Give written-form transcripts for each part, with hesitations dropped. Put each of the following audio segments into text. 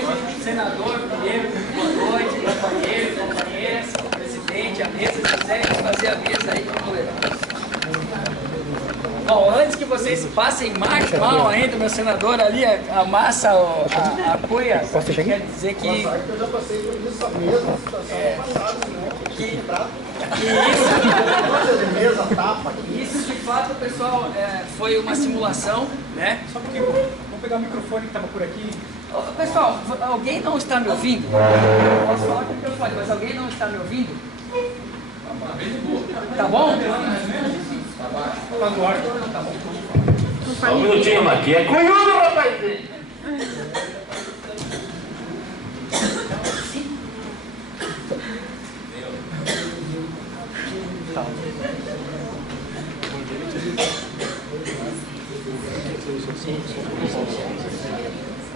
noite, senador, primeiro, boa noite, companheiros, companheiras, presidente, a mesa, se quiserem fazer a mesa aí, vamos ver. Bom, antes que vocês passem mais mal ainda, meu senador ali amassa a cuia, quer dizer que... Eu já passei por isso mesmo, Isso de fato, pessoal, foi uma simulação, né? Só porque vamos pegar o microfone que estava por aqui. Pessoal, alguém não está me ouvindo? Eu posso falar com o microfone, mas alguém não está me ouvindo? Tá bom? Tá no ar. Tá bom. Só um minutinho, Maqui. É cunhudo, rapaz!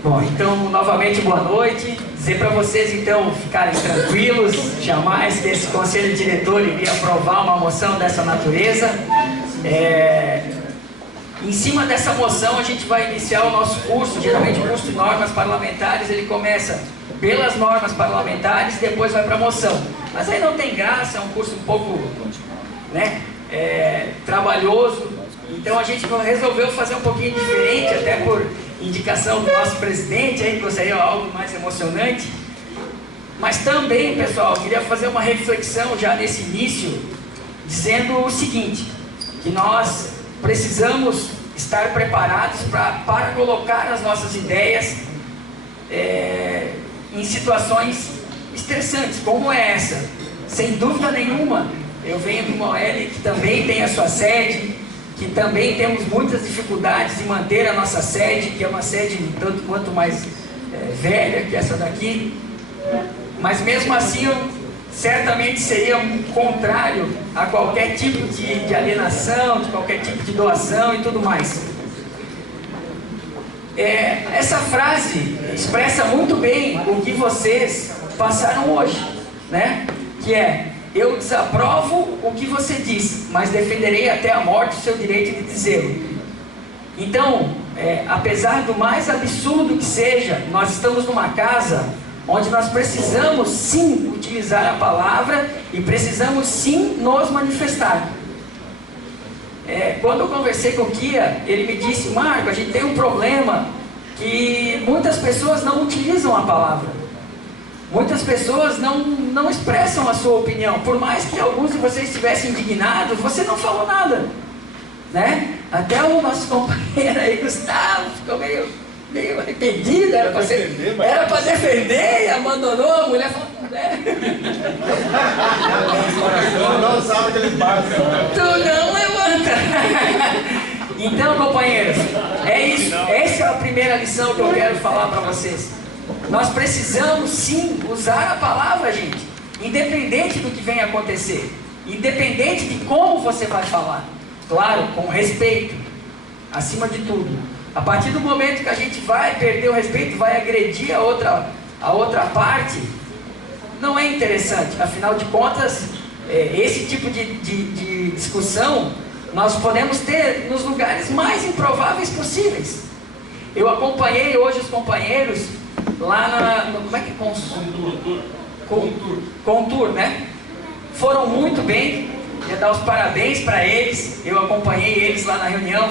Bom, então, novamente, boa noite. Dizer para vocês, então, ficarem tranquilos. Jamais que esse conselho diretor iria aprovar uma moção dessa natureza. Em cima dessa moção, a gente vai iniciar o nosso curso. Geralmente, o curso de normas parlamentares, ele começa pelas normas parlamentares e depois vai para a moção. Mas aí não tem graça, é um curso um pouco, né, trabalhoso. Então, a gente resolveu fazer um pouquinho diferente, até por indicação do nosso presidente, aí, que gostaria de algo mais emocionante. Mas também, pessoal, eu queria fazer uma reflexão já nesse início, dizendo o seguinte, que nós precisamos estar preparados para colocar as nossas ideias em situações estressantes, como essa. Sem dúvida nenhuma, eu venho de uma OL que também tem a sua sede, que também temos muitas dificuldades de manter a nossa sede, que é uma sede tanto quanto mais velha que essa daqui, mas mesmo assim eu certamente seria contrário a qualquer tipo de alienação, de qualquer tipo de doação e tudo mais. Essa frase expressa muito bem o que vocês passaram hoje, né? Que é: eu desaprovo o que você diz, mas defenderei até a morte o seu direito de dizê-lo. Então, apesar do mais absurdo que seja, nós estamos numa casa onde nós precisamos sim utilizar a palavra e precisamos sim nos manifestar. Quando eu conversei com o Kia, ele me disse: Marco, a gente tem um problema que muitas pessoas não utilizam a palavra. Muitas pessoas não expressam a sua opinião. Por mais que alguns de vocês estivessem indignados, você não falou nada, né? Até o nosso companheiro aí, Gustavo, ficou meio arrependido. Era para defender e abandonou. A mulher falou: não sabe que ele passa. Tu não levanta. Então, companheiros, é isso. Essa é a primeira lição que eu quero falar para vocês. Nós precisamos sim usar a palavra, gente, independente do que venha acontecer, independente de como você vai falar, claro, com respeito, acima de tudo. A partir do momento que a gente vai perder o respeito, vai agredir a outra parte, não é interessante. Afinal de contas, esse tipo de discussão nós podemos ter nos lugares mais improváveis possíveis. Eu acompanhei hoje os companheiros lá como é que Contur, né? Foram muito bem, queria dar os parabéns para eles. Eu acompanhei eles lá na reunião,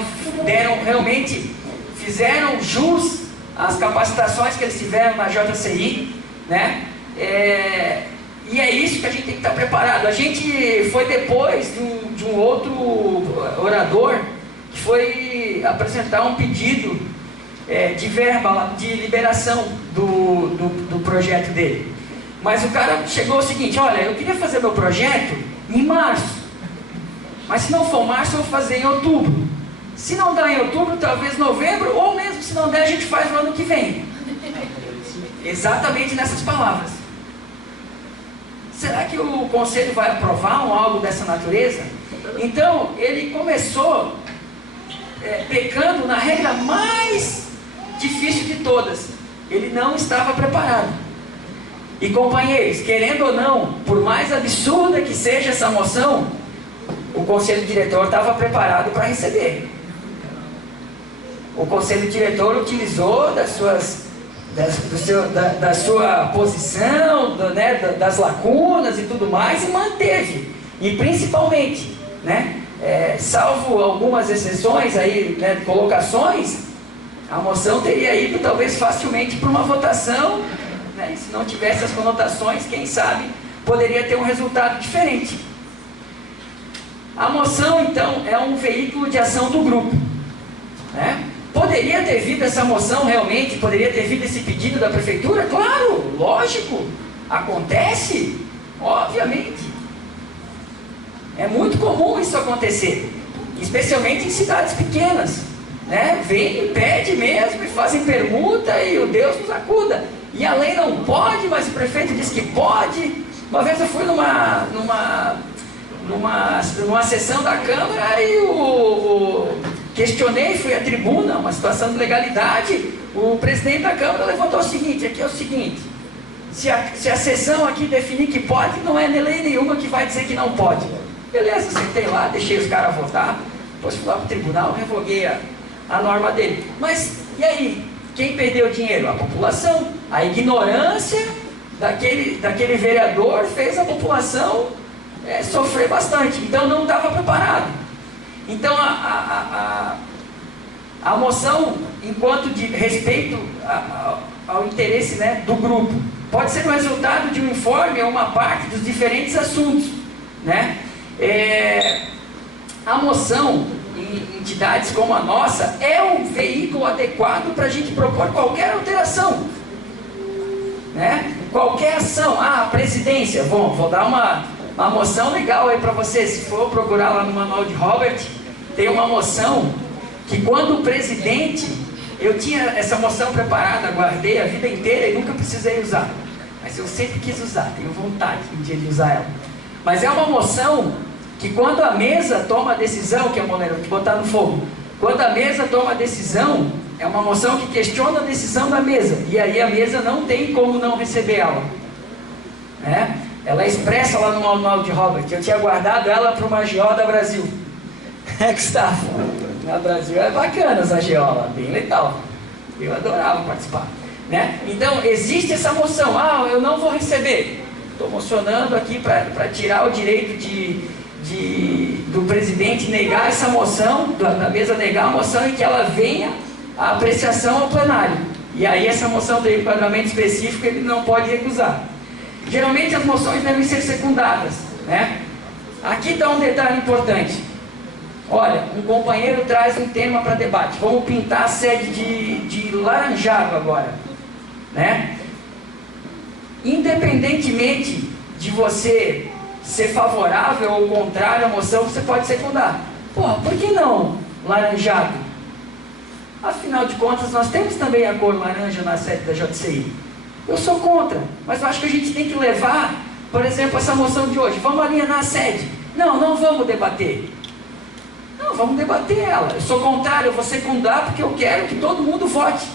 fizeram jus às capacitações que eles tiveram na JCI, né? E é isso que a gente tem que estar preparado. A gente foi depois de um outro orador que foi apresentar um pedido de verba, de liberação do projeto dele. Mas o cara chegou o seguinte: olha, eu queria fazer meu projeto em março, mas se não for março eu vou fazer em outubro. Se não der em outubro, talvez novembro, ou mesmo se não der, a gente faz no ano que vem. Exatamente nessas palavras. Será que o conselho vai aprovar algo dessa natureza? Então, ele começou pecando na regra mais difícil de todas. Ele não estava preparado. E companheiros, querendo ou não, por mais absurda que seja essa moção, o conselho diretor estava preparado para receber. O conselho diretor utilizou das suas da sua posição, das lacunas e tudo mais, e manteve. E principalmente, né, salvo algumas exceções aí, né, colocações, a moção teria ido talvez facilmente para uma votação, né, e se não tivesse as conotações, quem sabe poderia ter um resultado diferente. A moção, então, é um veículo de ação do grupo, né? Poderia ter vindo essa moção realmente, poderia ter vindo esse pedido da prefeitura? Claro, lógico, acontece, obviamente. É muito comum isso acontecer, especialmente em cidades pequenas, né? Vem e pede mesmo, e fazem permuta, e o Deus nos acuda. E a lei não pode, mas o prefeito diz que pode. Uma vez eu fui numa sessão da Câmara e questionei, fui à tribuna, uma situação de legalidade. O presidente da Câmara levantou o seguinte: aqui é o seguinte, se a sessão aqui definir que pode, não é lei nenhuma que vai dizer que não pode. Beleza, sentei lá, deixei os caras votar, depois fui lá para o tribunal, revoguei a norma dele. Mas, e aí? Quem perdeu o dinheiro? A população. A ignorância daquele vereador fez a população sofrer bastante. Então não estava preparado. Então a moção, enquanto de respeito ao interesse, né, do grupo, pode ser o resultado de um informe ou uma parte dos diferentes assuntos, né? A moção, em entidades como a nossa, é um veículo adequado para a gente propor qualquer alteração, né? Qualquer ação. A presidência, vou dar uma moção legal aí para você. Se for procurar lá no manual de Robert, tem uma moção que, quando o presidente, eu tinha essa moção preparada, guardei a vida inteira e nunca precisei usar, mas eu sempre quis usar, tenho vontade um dia de usar ela. Mas é uma moção que, quando a mesa toma a decisão, que é Monero, que botar no fogo, quando a mesa toma a decisão, é uma moção que questiona a decisão da mesa, e aí a mesa não tem como não receber ela, né? Ela é expressa lá no manual de Robert. Eu tinha guardado ela para uma AGO da Brasil. Gustavo, na Brasil é bacana essa AGO lá, bem legal, eu adorava participar, né? Então existe essa moção: eu não vou receber, estou mocionando aqui para tirar o direito do presidente negar essa moção, da mesa negar a moção, e que ela venha à apreciação ao plenário. E aí essa moção tem enquadramento específico, ele não pode recusar. Geralmente as moções devem ser secundadas, né? Aqui está um detalhe importante. Olha, um companheiro traz um tema para debate. Vamos pintar a sede de laranjado agora, né? Independentemente de você ser favorável ou contrário à moção, você pode secundar. Porra, por que não laranjado? Afinal de contas, nós temos também a cor laranja na sede da JCI. Eu sou contra, mas eu acho que a gente tem que levar, por exemplo, essa moção de hoje. Vamos alienar a sede. Não vamos debater. Não, vamos debater ela. Eu sou contrário, eu vou secundar porque eu quero que todo mundo vote.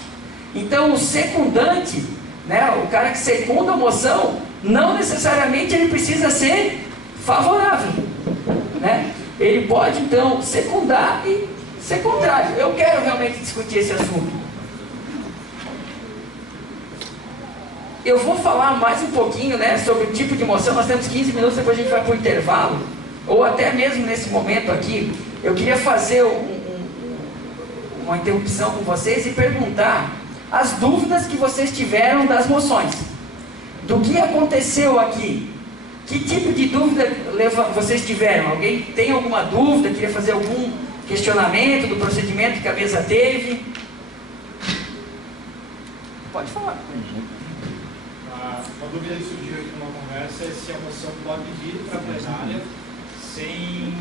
Então o secundante, né, o cara que secunda a moção, não necessariamente ele precisa ser favorável, né? Ele pode então secundar e ser contrário. Eu quero realmente discutir esse assunto. Eu vou falar mais um pouquinho, né, sobre o tipo de moção. Nós temos 15 minutos, depois a gente vai para o intervalo, ou até mesmo nesse momento aqui. Eu queria fazer uma interrupção com vocês e perguntar as dúvidas que vocês tiveram das moções. Do que aconteceu aqui? Que tipo de dúvida vocês tiveram? Alguém tem alguma dúvida? Queria fazer algum questionamento do procedimento que a mesa teve? Pode falar. Uma dúvida que surgiu aqui numa conversa é se a moção pode vir para a plenária sem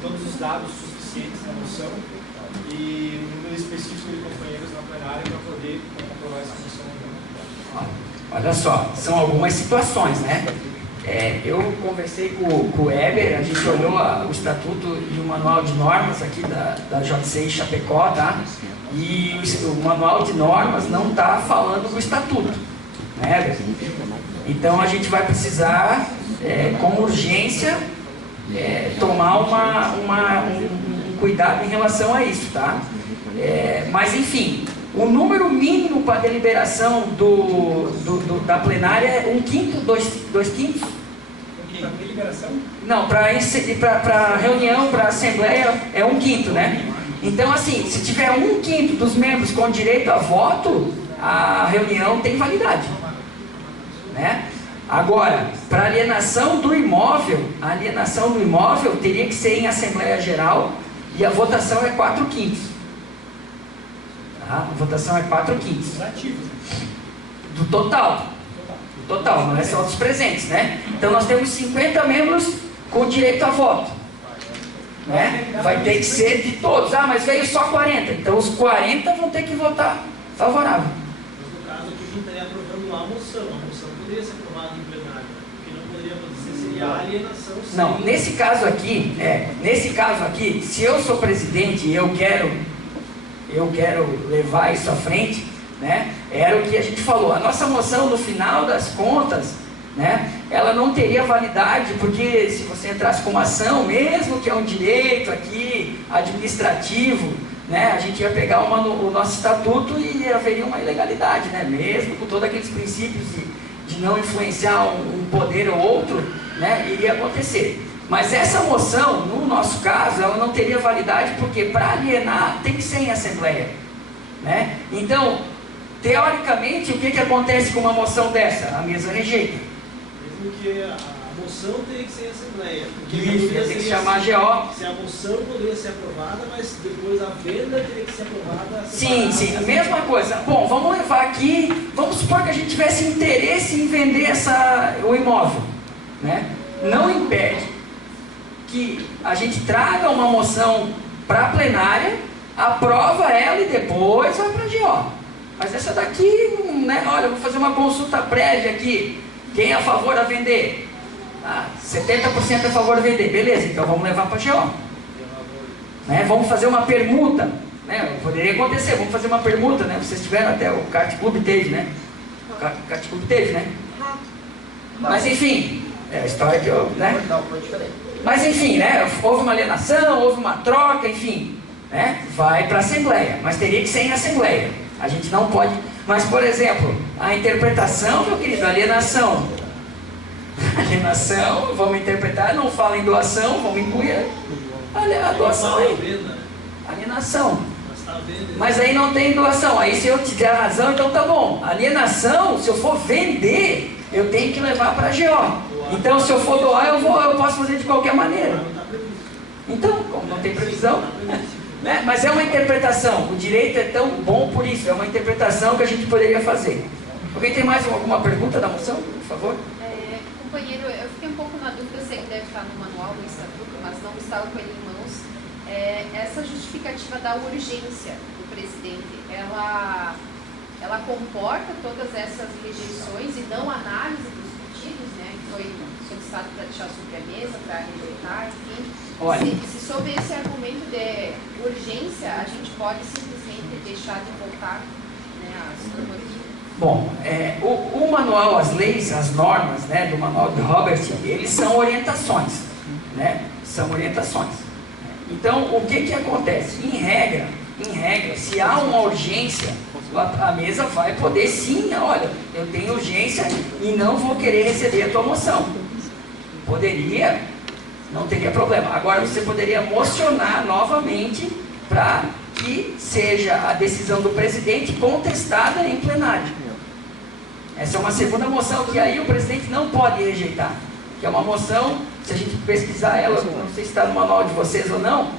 todos os dados suficientes na moção e um número específico de companheiros na plenária para poder comprovar essa moção. Olha só, são algumas situações, né? Eu conversei com o Weber, a gente olhou o estatuto e o manual de normas aqui da JCI Chapecó, tá? E o manual de normas não está falando do estatuto, né? Então a gente vai precisar, com urgência, tomar um cuidado em relação a isso, tá? Mas enfim, O número mínimo para deliberação da plenária é 1/5, 2/5? Para deliberação? Não, para reunião, para assembleia é 1/5, né? Então, assim, se tiver 1/5 dos membros com direito a voto, a reunião tem validade, né? Agora, para alienação do imóvel, a alienação do imóvel teria que ser em assembleia geral e a votação é 4/5. Tá? A votação é 4/5. Ativos. Do total. Total, não é só dos presentes, né? Então nós temos 50 membros com direito a voto, né? Vai ter que ser de todos. Ah, mas veio só 40. Então os 40 vão ter que votar favorável. Mas no caso aqui a gente estaria aprovando a moção. A moção poderia ser aprovada em plenário. O que não poderia acontecer seria a alienação. Não, nesse caso aqui, se eu sou presidente e eu quero levar isso à frente, né? Era o que a gente falou. A nossa moção, no final das contas, né, ela não teria validade, porque se você entrasse com uma ação, mesmo que é um direito aqui administrativo, né, a gente ia pegar o nosso estatuto e haveria uma ilegalidade, né, mesmo com todos aqueles princípios de não influenciar um poder ou outro, né, iria acontecer. Mas essa moção, no nosso caso, ela não teria validade, porque para alienar tem que ser em assembleia, né? Então, teoricamente, o que acontece com uma moção dessa? A mesa rejeita. Mesmo que a moção teria que ser em assembleia. Isso, tem que chamar a GO. Se a moção poderia ser aprovada, mas depois a venda teria que ser aprovada. Sim, a mesma coisa. Bom, vamos levar aqui, vamos supor que a gente tivesse interesse em vender o imóvel, né? Não impede que a gente traga uma moção para a plenária, aprova ela e depois vai para a GO. Mas essa daqui, né, olha, vou fazer uma consulta prévia aqui. Quem é a favor a vender? 70% é a favor de vender. Beleza, então vamos levar para a GO. Né, vamos fazer uma permuta. Né, poderia acontecer, vamos fazer uma permuta, né? Vocês tiveram até, o Kart Club teve, né? O Kart Club teve, né? Mas enfim, é a história que eu, né? Não, foi diferente. Mas enfim, né? Houve uma alienação, houve uma troca, enfim, né? Vai para a assembleia, mas teria que ser em assembleia. A gente não pode. Mas, por exemplo, a interpretação, meu querido, alienação. Alienação, vamos interpretar, não fala em doação, vamos incluir a doação aí. Alienação. Mas aí não tem doação. Aí se eu te der a razão, então tá bom. Alienação, se eu for vender, eu tenho que levar para a GO. Então, se eu for doar, eu posso fazer de qualquer maneira. Então, como não tem previsão, né? Mas é uma interpretação. O direito é tão bom por isso. É uma interpretação que a gente poderia fazer. Alguém tem mais alguma pergunta da moção, por favor? Companheiro, eu fiquei um pouco na dúvida, eu sei que deve estar no manual do estatuto, mas não estava com ele em mãos. Essa justificativa da urgência do presidente, ela comporta todas essas rejeições e não análise dos pedidos, né, que foi solicitado para deixar sobre a mesa, para rejeitar, enfim. Olha. Se sob esse argumento de urgência, a gente pode simplesmente deixar de voltar, né, às normativas. Bom, o manual, as leis, as normas, né, do manual de Robert, eles são orientações, né? São orientações. Então, o que acontece? Em regra, se há uma urgência, a mesa vai poder sim, olha, eu tenho urgência e não vou querer receber a tua moção. Poderia, não teria problema. Agora, você poderia mocionar novamente para que seja a decisão do presidente contestada em plenário. Essa é uma segunda moção que aí o presidente não pode rejeitar. Que é uma moção, se a gente pesquisar ela, não sei se está no manual de vocês ou não,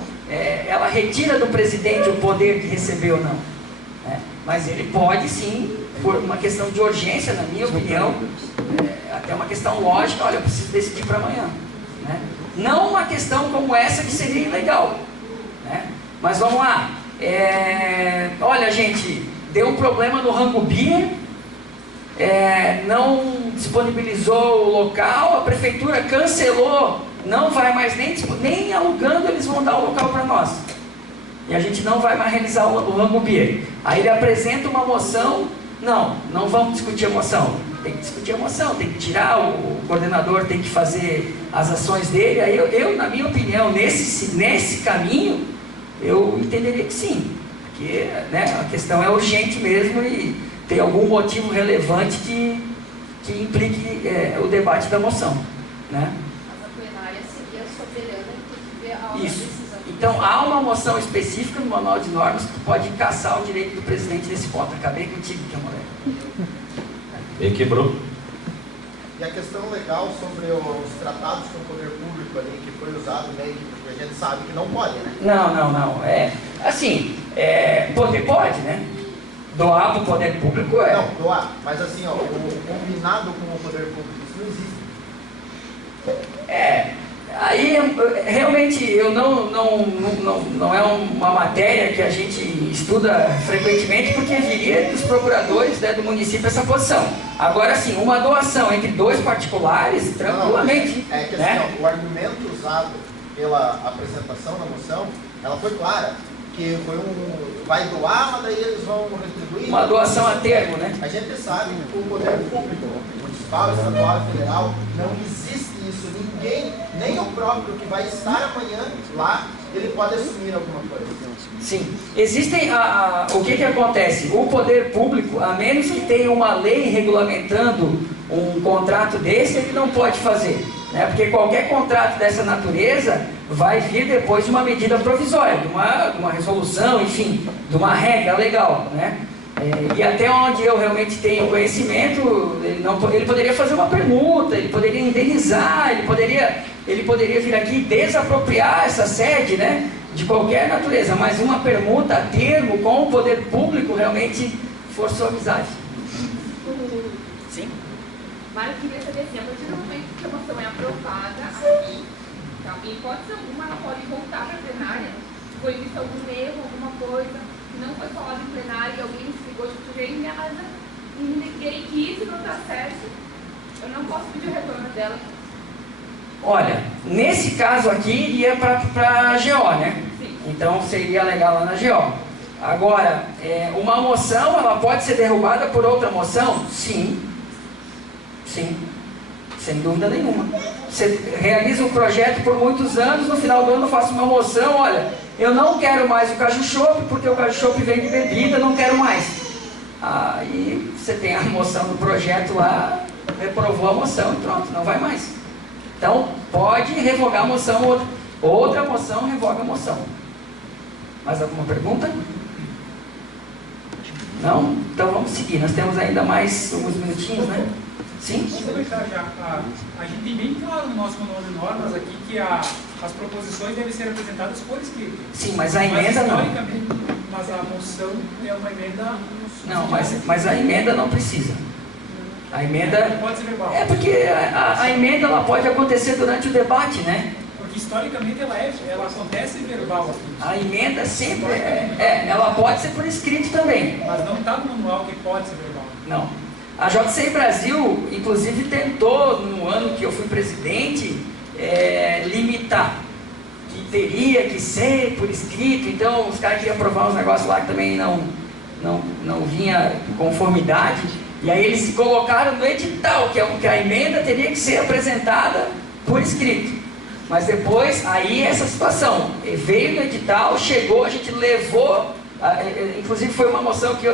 ela retira do presidente o poder de receber ou não. Né? Mas ele pode sim, por uma questão de urgência, na minha opinião, até uma questão lógica, olha, eu preciso decidir para amanhã. Né? Não uma questão como essa que seria ilegal. Né? Mas vamos lá. Olha, gente, deu um problema no Rango Beer, não disponibilizou o local, a prefeitura cancelou, não vai mais nem alugando, eles vão dar o local para nós. E a gente não vai mais realizar o Rango Beer. Aí ele apresenta uma moção, não vamos discutir a moção. Tem que discutir a moção, tem que tirar, o coordenador tem que fazer as ações dele. Aí eu na minha opinião, nesse caminho, eu entenderia que sim. porque, né, a questão é urgente mesmo e tem algum motivo relevante que implique o debate da moção, né? Mas a plenária seria soberana, inclusive, a Isso. decisão. Então, há uma moção específica no Manual de Normas que pode caçar o direito do presidente nesse ponto. Acabei contigo, Camoré. E quebrou. E a questão legal sobre os tratados com o poder público ali, que foi usado meio que, porque a gente sabe que não pode, né? Não. Assim, poder pode, né? Doar para o poder público é. Não, doar. Mas assim, ó, o combinado com o poder público, isso não existe. Aí realmente não é uma matéria que a gente estuda frequentemente, porque viria dos procuradores, né, do município essa posição. Agora sim, uma doação entre dois particulares, tranquilamente. É que assim, né? ó, o argumento usado pela apresentação da moção, ela foi clara, que foi vai doar, mas daí eles vão retribuir. Uma doação a termo, né? A gente sabe que o poder público, municipal, estadual e federal, não existe isso. Ninguém, nem o próprio que vai estar amanhã lá, ele pode assumir alguma coisa. Sim. Existem, o que acontece? O poder público, a menos que tenha uma lei regulamentando um contrato desse, ele não pode fazer. Né? Porque qualquer contrato dessa natureza vai vir depois de uma medida provisória, de uma resolução, enfim, de uma regra legal. Né? E até onde eu realmente tenho conhecimento, ele poderia fazer uma permuta, ele poderia indenizar, ele poderia vir aqui e desapropriar essa sede, né, de qualquer natureza, mas uma permuta a termo com o poder público realmente forçou a amizade. Sim? Mas eu queria saber assim, a partir do momento que a moção é aprovada aqui, tá, em hipótese alguma ela pode voltar para a plenária, foi visto algum erro, alguma coisa que não foi falado em plenária e alguém se ligou de tudo em casa e ninguém quis e não está certo, eu não posso pedir o retorno dela. Olha, nesse caso aqui iria para a GO, né? Sim. Então seria legal lá na GO. Agora, uma moção, ela pode ser derrubada por outra moção? Sim. Sim. Sem dúvida nenhuma. Você realiza um projeto por muitos anos, no final do ano faço uma moção, olha, eu não quero mais o Caju Chopp, porque o Caju Chopp vem de bebida, não quero mais. Aí você tem a moção do projeto lá, reprovou a moção e pronto, não vai mais. Então, pode revogar a moção, outra moção revoga a moção. Mais alguma pergunta? Não? Então vamos seguir, nós temos ainda mais alguns minutinhos, né? Sim? Vamos aproveitar já. A gente tem bem claro no nosso manual de normas aqui que as proposições devem ser apresentadas por escrito. Sim, mas a emenda não. Mas a moção é uma emenda... Não, mas a emenda não precisa. A emenda... Pode ser verbal. É porque a emenda ela pode acontecer durante o debate, né? Porque historicamente ela acontece verbal aqui. A emenda sempre ela pode ser por escrito também. Mas não está no manual que pode ser verbal. Não. A JCI Brasil, inclusive, tentou, no ano que eu fui presidente, limitar. Que teria que ser por escrito. Então, os caras queriam aprovar uns negócios lá que também não vinha conformidade. E aí eles colocaram no edital que a emenda teria que ser apresentada por escrito. Mas depois, aí essa situação, veio no edital, chegou, a gente levou, inclusive foi uma moção que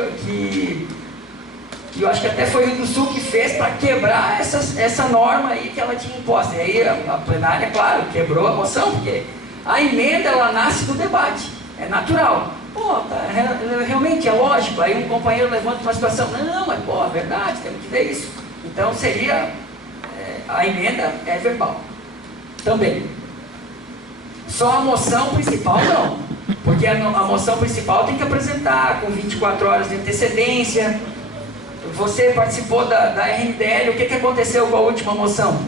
eu acho que até foi o Rio do Sul que fez para quebrar essa norma aí que ela tinha imposta. E aí a plenária, claro, quebrou a moção, porque a emenda ela nasce do debate, é natural. Pô, realmente é lógico, aí um companheiro levanta uma situação, não, mas pô, é verdade, temos que ver isso. Então seria, a emenda é verbal, também. Só a moção principal não, porque a moção principal tem que apresentar com 24 horas de antecedência. Você participou da RNDL, o que aconteceu com a última moção?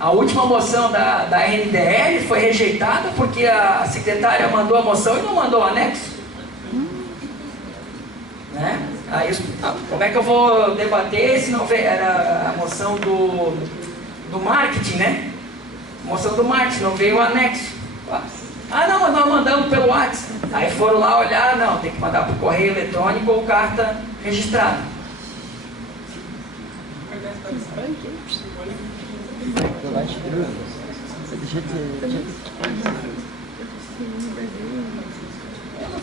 A última moção da RNDL foi rejeitada porque a secretária mandou a moção e não mandou o anexo. Né? Aí, como é que eu vou debater se não veio? Era a moção do marketing, né? Moção do marketing, não veio o anexo. Não, mas nós mandamos pelo WhatsApp. Aí foram lá olhar, não, tem que mandar por correio eletrônico ou carta registrada.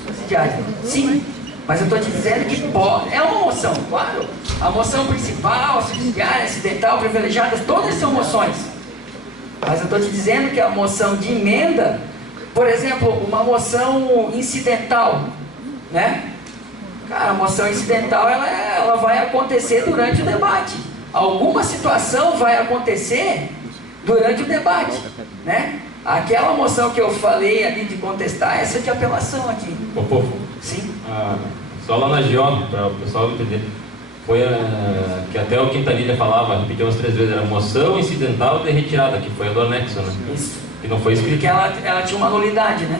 subsidiária. Sim, mas eu estou te dizendo que pode, é uma moção, claro. A moção principal, a subsidiária, a acidental, privilegiada, todas são moções. Mas eu estou te dizendo que a moção de emenda, por exemplo, uma moção incidental, né? Cara, a moção incidental, ela vai acontecer durante o debate. Alguma situação vai acontecer durante o debate, né? Aquela moção que eu falei ali de contestar, essa de apelação aqui. Ô, Pofo. Sim. Só lá na GO, para o pessoal entender, foi que até o Quintanilha falava, repetiu umas 3 vezes, era moção incidental de retirada, que foi a do anexo, né? Isso. Que não foi escrito. Porque ela tinha uma nulidade, né?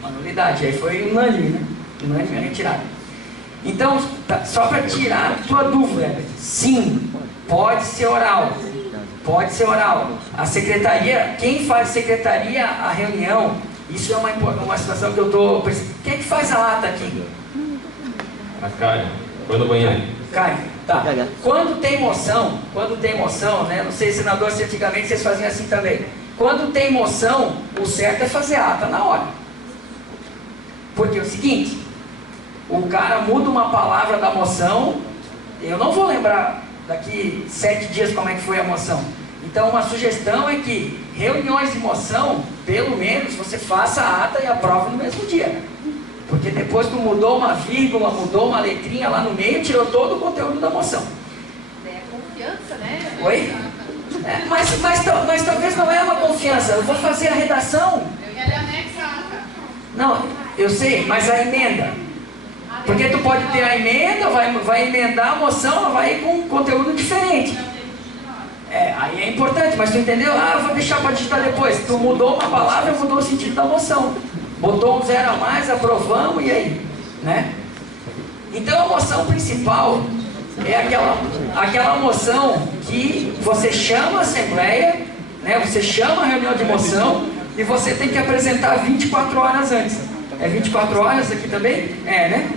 Uma nulidade, aí foi unânime, né? Unânime a retirada. Então, só para tirar a tua dúvida, sim, pode ser oral. Pode ser oral. A secretaria, quem faz secretaria a reunião, isso é uma situação que eu estou... Quem é que faz a ata aqui? A Caio. Foi no banheiro. Caio, tá. Quando tem moção, né? Não sei, senador, se antigamente vocês faziam assim também. Quando tem moção, o certo é fazer a ata na hora. Porque é o seguinte, o cara muda uma palavra da moção, eu não vou lembrar daqui 7 dias como é que foi a moção. Então uma sugestão é que reuniões de moção, pelo menos você faça a ata e aprove no mesmo dia. Porque depois que mudou uma vírgula, mudou uma letrinha lá no meio, tirou todo o conteúdo da moção. É confiança, né? Oi? Mas talvez não é uma confiança. Eu vou fazer a redação. Eu ia ler anexo a ata. Não, eu sei, mas a emenda. Porque tu pode ter a emenda, vai emendar a moção, ela vai ir com um conteúdo diferente. Aí é importante, mas tu entendeu? Eu vou deixar para digitar depois. Tu mudou uma palavra, mudou o sentido da moção. Botou um 0 a mais, aprovamos, e aí? Né? Então a moção principal é aquela moção que você chama a assembleia, né? Você chama a reunião de moção e você tem que apresentar 24 horas antes. É 24 horas aqui também? Né?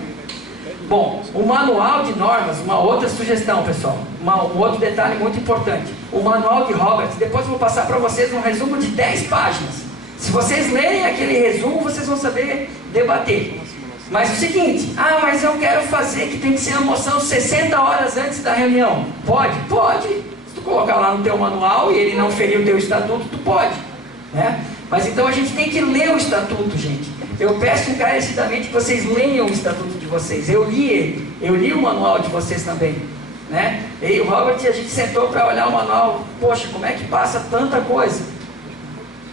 Bom, o manual de normas, uma outra sugestão, pessoal, um outro detalhe muito importante. O manual de Roberts, depois eu vou passar para vocês um resumo de 10 páginas. Se vocês lerem aquele resumo, vocês vão saber debater. Mas o seguinte, mas eu quero fazer que tem que ser a moção 60 horas antes da reunião. Pode? Pode. Se tu colocar lá no teu manual e ele não ferir o teu estatuto, tu pode, né? Mas então a gente tem que ler o estatuto, gente. Eu peço encarecidamente que vocês leiam o estatuto de vocês. Eu li ele, eu li o manual de vocês também, né? Eu e o Robert, a gente sentou para olhar o manual. Poxa, como é que passa tanta coisa,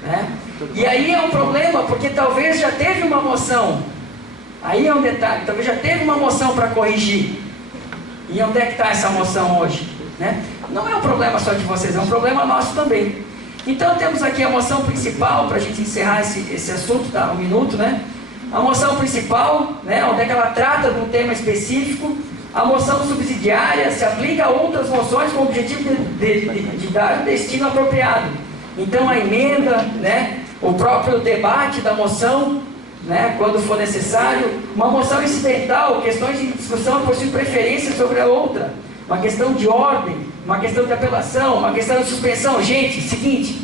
né? E aí é um problema, porque talvez já teve uma moção. Aí é um detalhe, talvez já teve uma moção para corrigir. E onde é que está essa moção hoje, né? Não é um problema só de vocês, é um problema nosso também. Então temos aqui a moção principal, para a gente encerrar esse assunto, tá? 1 minuto, né? A moção principal, né? Onde é que ela trata de um tema específico. A moção subsidiária se aplica a outras moções com o objetivo de dar um destino apropriado. Então a emenda, né? O próprio debate da moção, né? Quando for necessário. Uma moção incidental, questões de discussão possuem preferência sobre a outra. Uma questão de ordem, uma questão de apelação, uma questão de suspensão. Gente, seguinte,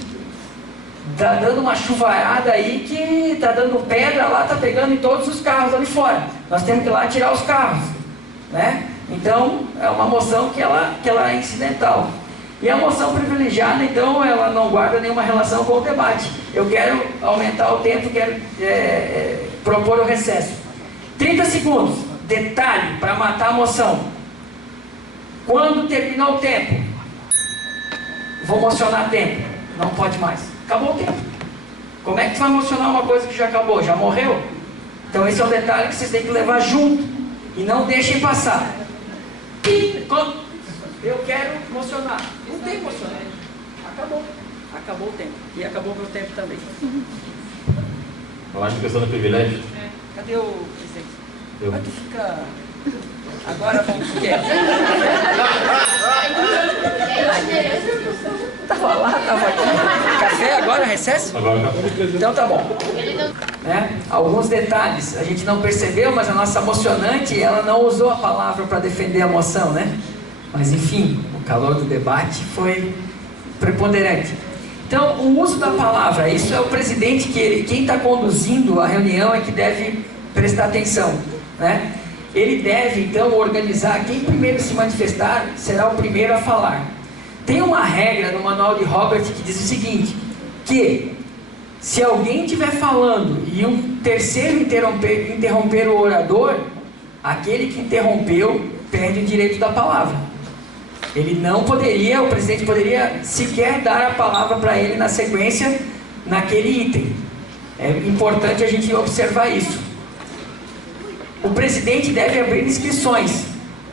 tá dando uma chuvarada aí que tá dando pedra lá, tá pegando em todos os carros ali fora. Nós temos que ir lá tirar os carros, né? Então, é uma moção que ela é incidental. E a moção privilegiada, então, ela não guarda nenhuma relação com o debate. Eu quero aumentar o tempo, quero propor o recesso. 30 segundos, detalhe, para matar a moção. Quando terminar o tempo, vou mocionar tempo. Não pode mais. Acabou o tempo. Como é que tu vai mocionar uma coisa que já acabou? Já morreu? Então esse é um detalhe que vocês têm que levar junto. E não deixem passar. Eu quero mocionar. Não tem mocionar. Acabou. Acabou o tempo. E acabou o meu tempo também. Falar de questão do privilégio. Cadê o presidente? Eu. Mas tu fica... Agora vamos pro quê? Tava lá, tava aqui. Café agora, recesso? Agora café. Então tá bom. Alguns detalhes, a gente não percebeu, mas a nossa mocionante, ela não usou a palavra para defender a moção, né? Mas enfim, o calor do debate foi preponderante. Então, o uso da palavra, isso é o presidente, quem está conduzindo a reunião é que deve prestar atenção, né? Ele deve, então, organizar. Quem primeiro se manifestar será o primeiro a falar. Tem uma regra no manual de Robert que diz o seguinte, que se alguém estiver falando e um terceiro interromper o orador, aquele que interrompeu perde o direito da palavra. Ele não poderia, o presidente poderia sequer dar a palavra para ele na sequência, naquele item. É importante a gente observar isso. O presidente deve abrir inscrições,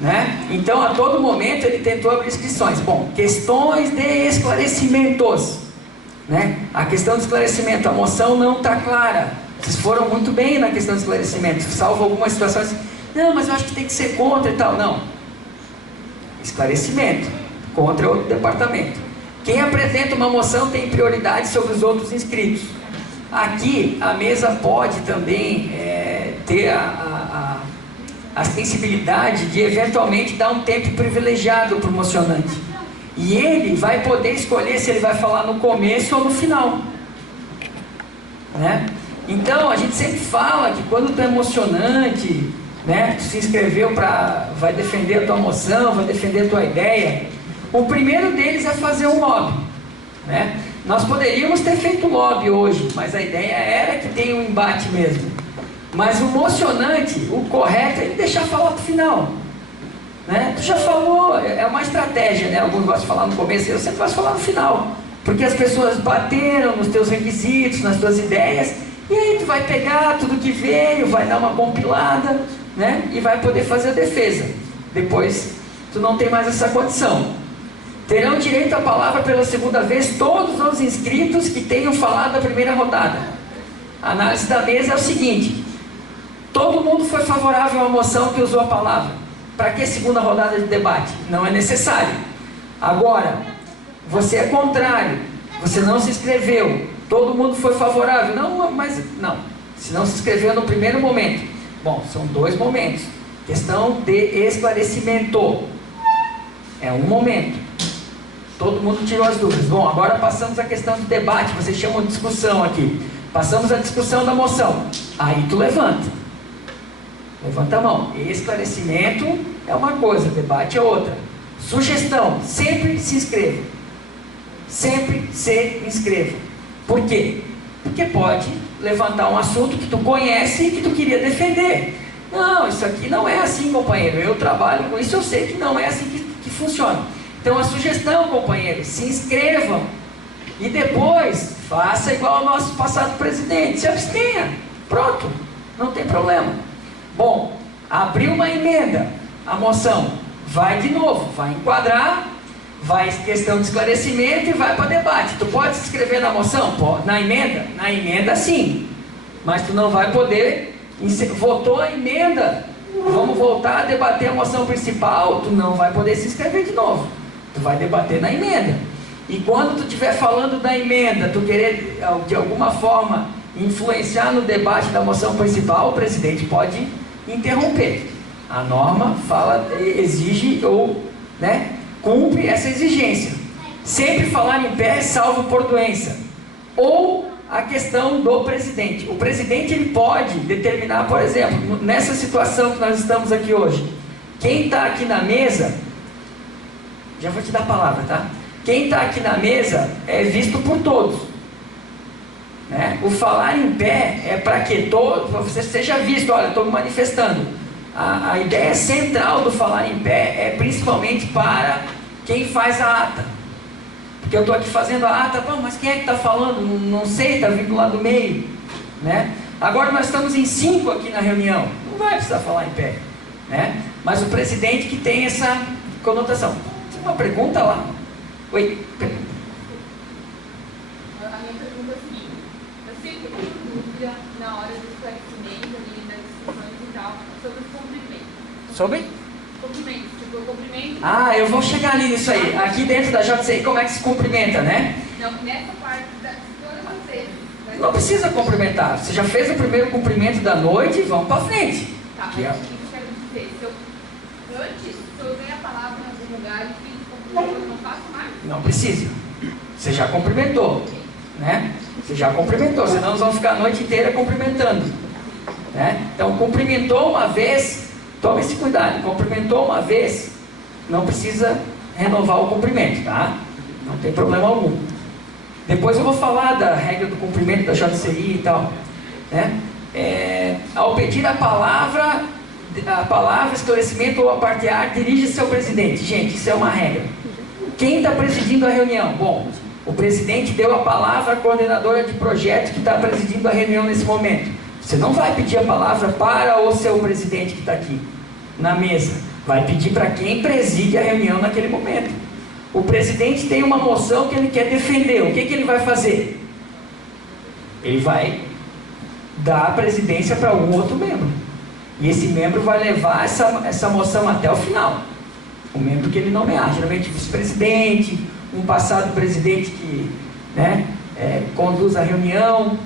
né? Então, a todo momento, ele tentou abrir inscrições. Bom, questões de esclarecimentos, né? A questão de esclarecimento, a moção não está clara. Vocês foram muito bem na questão de esclarecimento, salvo algumas situações. Não, mas eu acho que tem que ser contra e tal. Não. Esclarecimento. Contra outro departamento. Quem apresenta uma moção tem prioridade sobre os outros inscritos. Aqui, a mesa pode também ter a sensibilidade de eventualmente dar um tempo privilegiado para o mocionante. E ele vai poder escolher se ele vai falar no começo ou no final, né? Então, a gente sempre fala que quando tu é emocionante, né, tu se inscreveu vai defender a tua moção, vai defender a tua ideia, o primeiro deles é fazer um lobby, né? Nós poderíamos ter feito lobby hoje, mas a ideia era que tenha um embate mesmo. Mas o mocionante, o correto é ele deixar falar para o final, né? Tu já falou, é uma estratégia, né? Alguns gostam de falar no começo, eu sempre gosto de falar no final, porque as pessoas bateram nos teus requisitos, nas tuas ideias, e aí tu vai pegar tudo que veio, vai dar uma compilada, né? E vai poder fazer a defesa. Depois tu não tem mais essa condição. Terão direito à palavra pela segunda vez todos os inscritos que tenham falado na primeira rodada. A análise da mesa é o seguinte: todo mundo foi favorável à moção que usou a palavra. Para que segunda rodada de debate? Não é necessário. Agora, você é contrário, você não se inscreveu, todo mundo foi favorável. Não, mas não. Se não se inscreveu no primeiro momento. Bom, são dois momentos. Questão de esclarecimento. É um momento. Todo mundo tirou as dúvidas. Bom, agora passamos à questão do debate. Vocês chamam de discussão aqui. Passamos à discussão da moção. Aí tu levanta. Levanta a mão. Esclarecimento é uma coisa, debate é outra. Sugestão, sempre se inscreva. Sempre se inscreva. Por quê? Porque pode levantar um assunto que tu conhece e que tu queria defender. Não, isso aqui não é assim, companheiro. Eu trabalho com isso, eu sei que não é assim que funciona. Então a sugestão, companheiros, se inscrevam. E depois, faça igual ao nosso passado presidente. Se abstenha. Pronto. Não tem problema. Bom, abriu uma emenda, a moção vai de novo, vai enquadrar, vai questão de esclarecimento e vai para debate. Tu pode se inscrever na moção? Pode. Na emenda? Na emenda sim, mas tu não vai poder, votou a emenda, vamos voltar a debater a moção principal, tu não vai poder se inscrever de novo, tu vai debater na emenda. E quando tu estiver falando da emenda, tu querer de alguma forma influenciar no debate da moção principal, o presidente pode interromper. A norma fala, exige ou, né, cumpre essa exigência. Sempre falar em pé, salvo por doença. Ou a questão do presidente. O presidente ele pode determinar, por exemplo, nessa situação que nós estamos aqui hoje, quem está aqui na mesa, já vou te dar a palavra, tá? Quem está aqui na mesa é visto por todos. Né? O falar em pé é para que você seja visto. Olha, estou me manifestando. A ideia central do falar em pé é principalmente para quem faz a ata. Porque eu estou aqui fazendo a ata, mas quem é que está falando? Não sei, está vindo lá do meio. Né? Agora nós estamos em 5 aqui na reunião. Não vai precisar falar em pé. Né? Mas o presidente que tem essa conotação. Tem uma pergunta lá? Oi? A minha pergunta é a seguinte: eu sempre tenho dúvida na hora do esclarecimento ali, das discussões e tal, sobre os cumprimentos. Sobre? Cumprimentos, tipo, o cumprimento. Ah, eu vou chegar ali nisso aí. Aqui dentro da JCI, como é que se cumprimenta, né? Não, nessa parte, todas as vezes. Não precisa cumprimentar. Você já fez o primeiro cumprimento da noite, vamos pra frente. Tá, mas o que eu quero dizer? Se eu usei a palavra em algum lugar e fiz cumprimento, eu não faço mais? Não precisa. Você já cumprimentou, né? Você já cumprimentou, senão nós vamos ficar a noite inteira cumprimentando. né? Então, cumprimentou uma vez, tome esse cuidado, cumprimentou uma vez, não precisa renovar o cumprimento, tá? Não tem problema algum. Depois eu vou falar da regra do cumprimento da JCI e tal, né? Ao pedir a palavra, esclarecimento ou apartear, dirige-se ao presidente. Gente, isso é uma regra. Quem está presidindo a reunião? Bom, o presidente deu a palavra à coordenadora de projeto que está presidindo a reunião nesse momento. Você não vai pedir a palavra para o seu presidente que está aqui na mesa. Vai pedir para quem preside a reunião naquele momento. O presidente tem uma moção que ele quer defender. O que ele vai fazer? Ele vai dar a presidência para algum outro membro. E esse membro vai levar essa moção até o final. O membro que ele nomear, geralmente vice-presidente, um passado presidente que, né, conduz a reunião.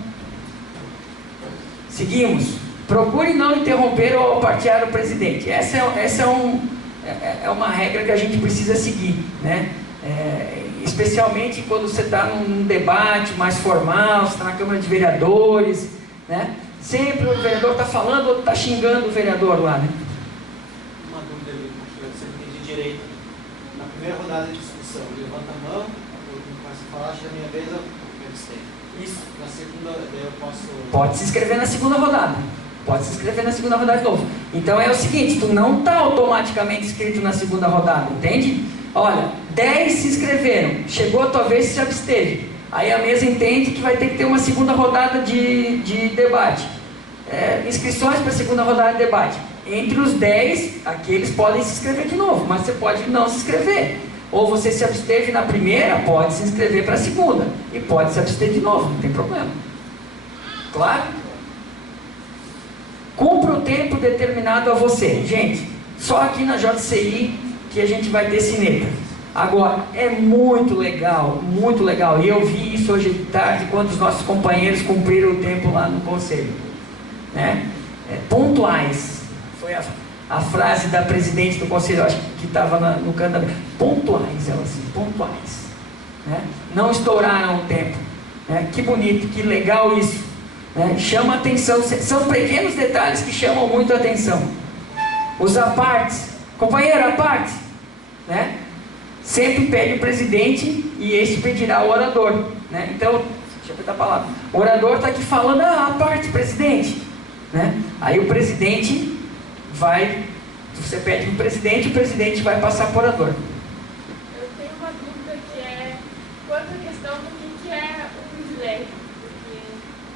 Seguimos. Procure não interromper ou apartear o presidente. Essa é uma regra que a gente precisa seguir, né? Especialmente quando você está num debate mais formal, você está na Câmara de Vereadores, né? Sempre o vereador está falando ou está xingando o vereador lá, né? Uma dúvida ali, se eu entendi direito. Na primeira rodada de discussão, levanta a mão, eu começo a falar, chega a minha vez, eu abstenho. Isso. Na segunda, eu posso... Pode se inscrever na segunda rodada. Pode se inscrever na segunda rodada de novo. Então é o seguinte, tu não está automaticamente inscrito na segunda rodada, entende? Olha, 10 se inscreveram, chegou a tua vez e se absteve. Aí a mesa entende que vai ter que ter uma segunda rodada de debate. Inscrições para a segunda rodada de debate. Entre os 10, aqueles podem se inscrever de novo, mas você pode não se inscrever. Ou você se absteve na primeira, pode se inscrever para a segunda. E pode se abster de novo, não tem problema. Claro? Cumpra o tempo determinado a você. Gente, só aqui na JCI que a gente vai ter sineta. Agora, é muito legal, e eu vi isso hoje de tarde, quando os nossos companheiros cumpriram o tempo lá no conselho, né? Pontuais, foi a frase da presidente do conselho, acho que estava no canto da... Pontuais, ela assim, pontuais, né? Não estouraram o tempo, né? Que bonito, que legal isso, né? Chama atenção, são pequenos detalhes que chamam muito a atenção. Os apartes, companheiro, aparte, né? Sempre pede o presidente e este pedirá o orador, né? Então, deixa eu pegar a palavra. O orador está aqui falando, a parte, presidente, né? Aí o presidente vai, você pede para o presidente vai passar para o orador. Eu tenho uma dúvida que é quanto à questão do que é o privilégio, porque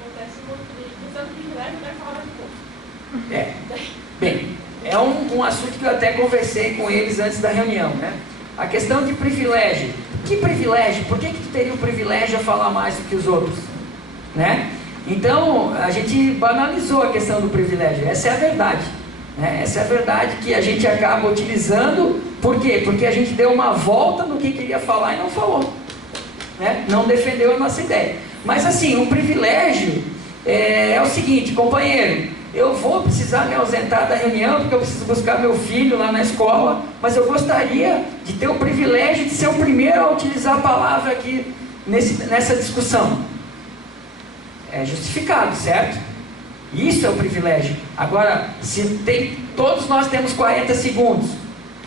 acontece muito de questão do privilégio, vai falar um pouco. Bem, é um assunto que eu até conversei com eles antes da reunião, né? A questão de privilégio. Que privilégio? Por que tu teria o privilégio a falar mais do que os outros? Né? Então, a gente banalizou a questão do privilégio. Essa é a verdade. Né? Essa é a verdade que a gente acaba utilizando. Por quê? Porque a gente deu uma volta no que queria falar e não falou. Né? Não defendeu a nossa ideia. Mas assim, um privilégio é o seguinte, companheiro, eu vou precisar me ausentar da reunião porque eu preciso buscar meu filho lá na escola, mas eu gostaria de ter o privilégio de ser o primeiro a utilizar a palavra aqui nessa discussão. É justificado, certo? Isso é o privilégio. Agora, todos nós temos 40 segundos,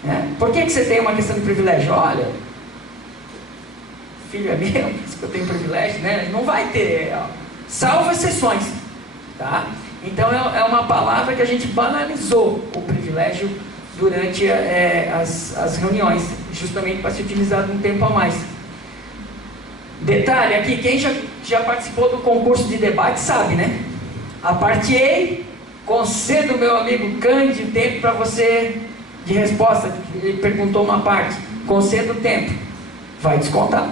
né? Por que você tem uma questão de privilégio? Olha, filho é meu, por isso que eu tenho privilégio, né? Não vai ter, salvo exceções, tá? Então é uma palavra que a gente banalizou o privilégio durante as reuniões, justamente para ser utilizado um tempo a mais. Detalhe aqui, quem já participou do concurso de debate sabe, né? Apartei, concedo meu amigo Cândido tempo para você de resposta, ele perguntou uma parte, concedo o tempo, vai descontar.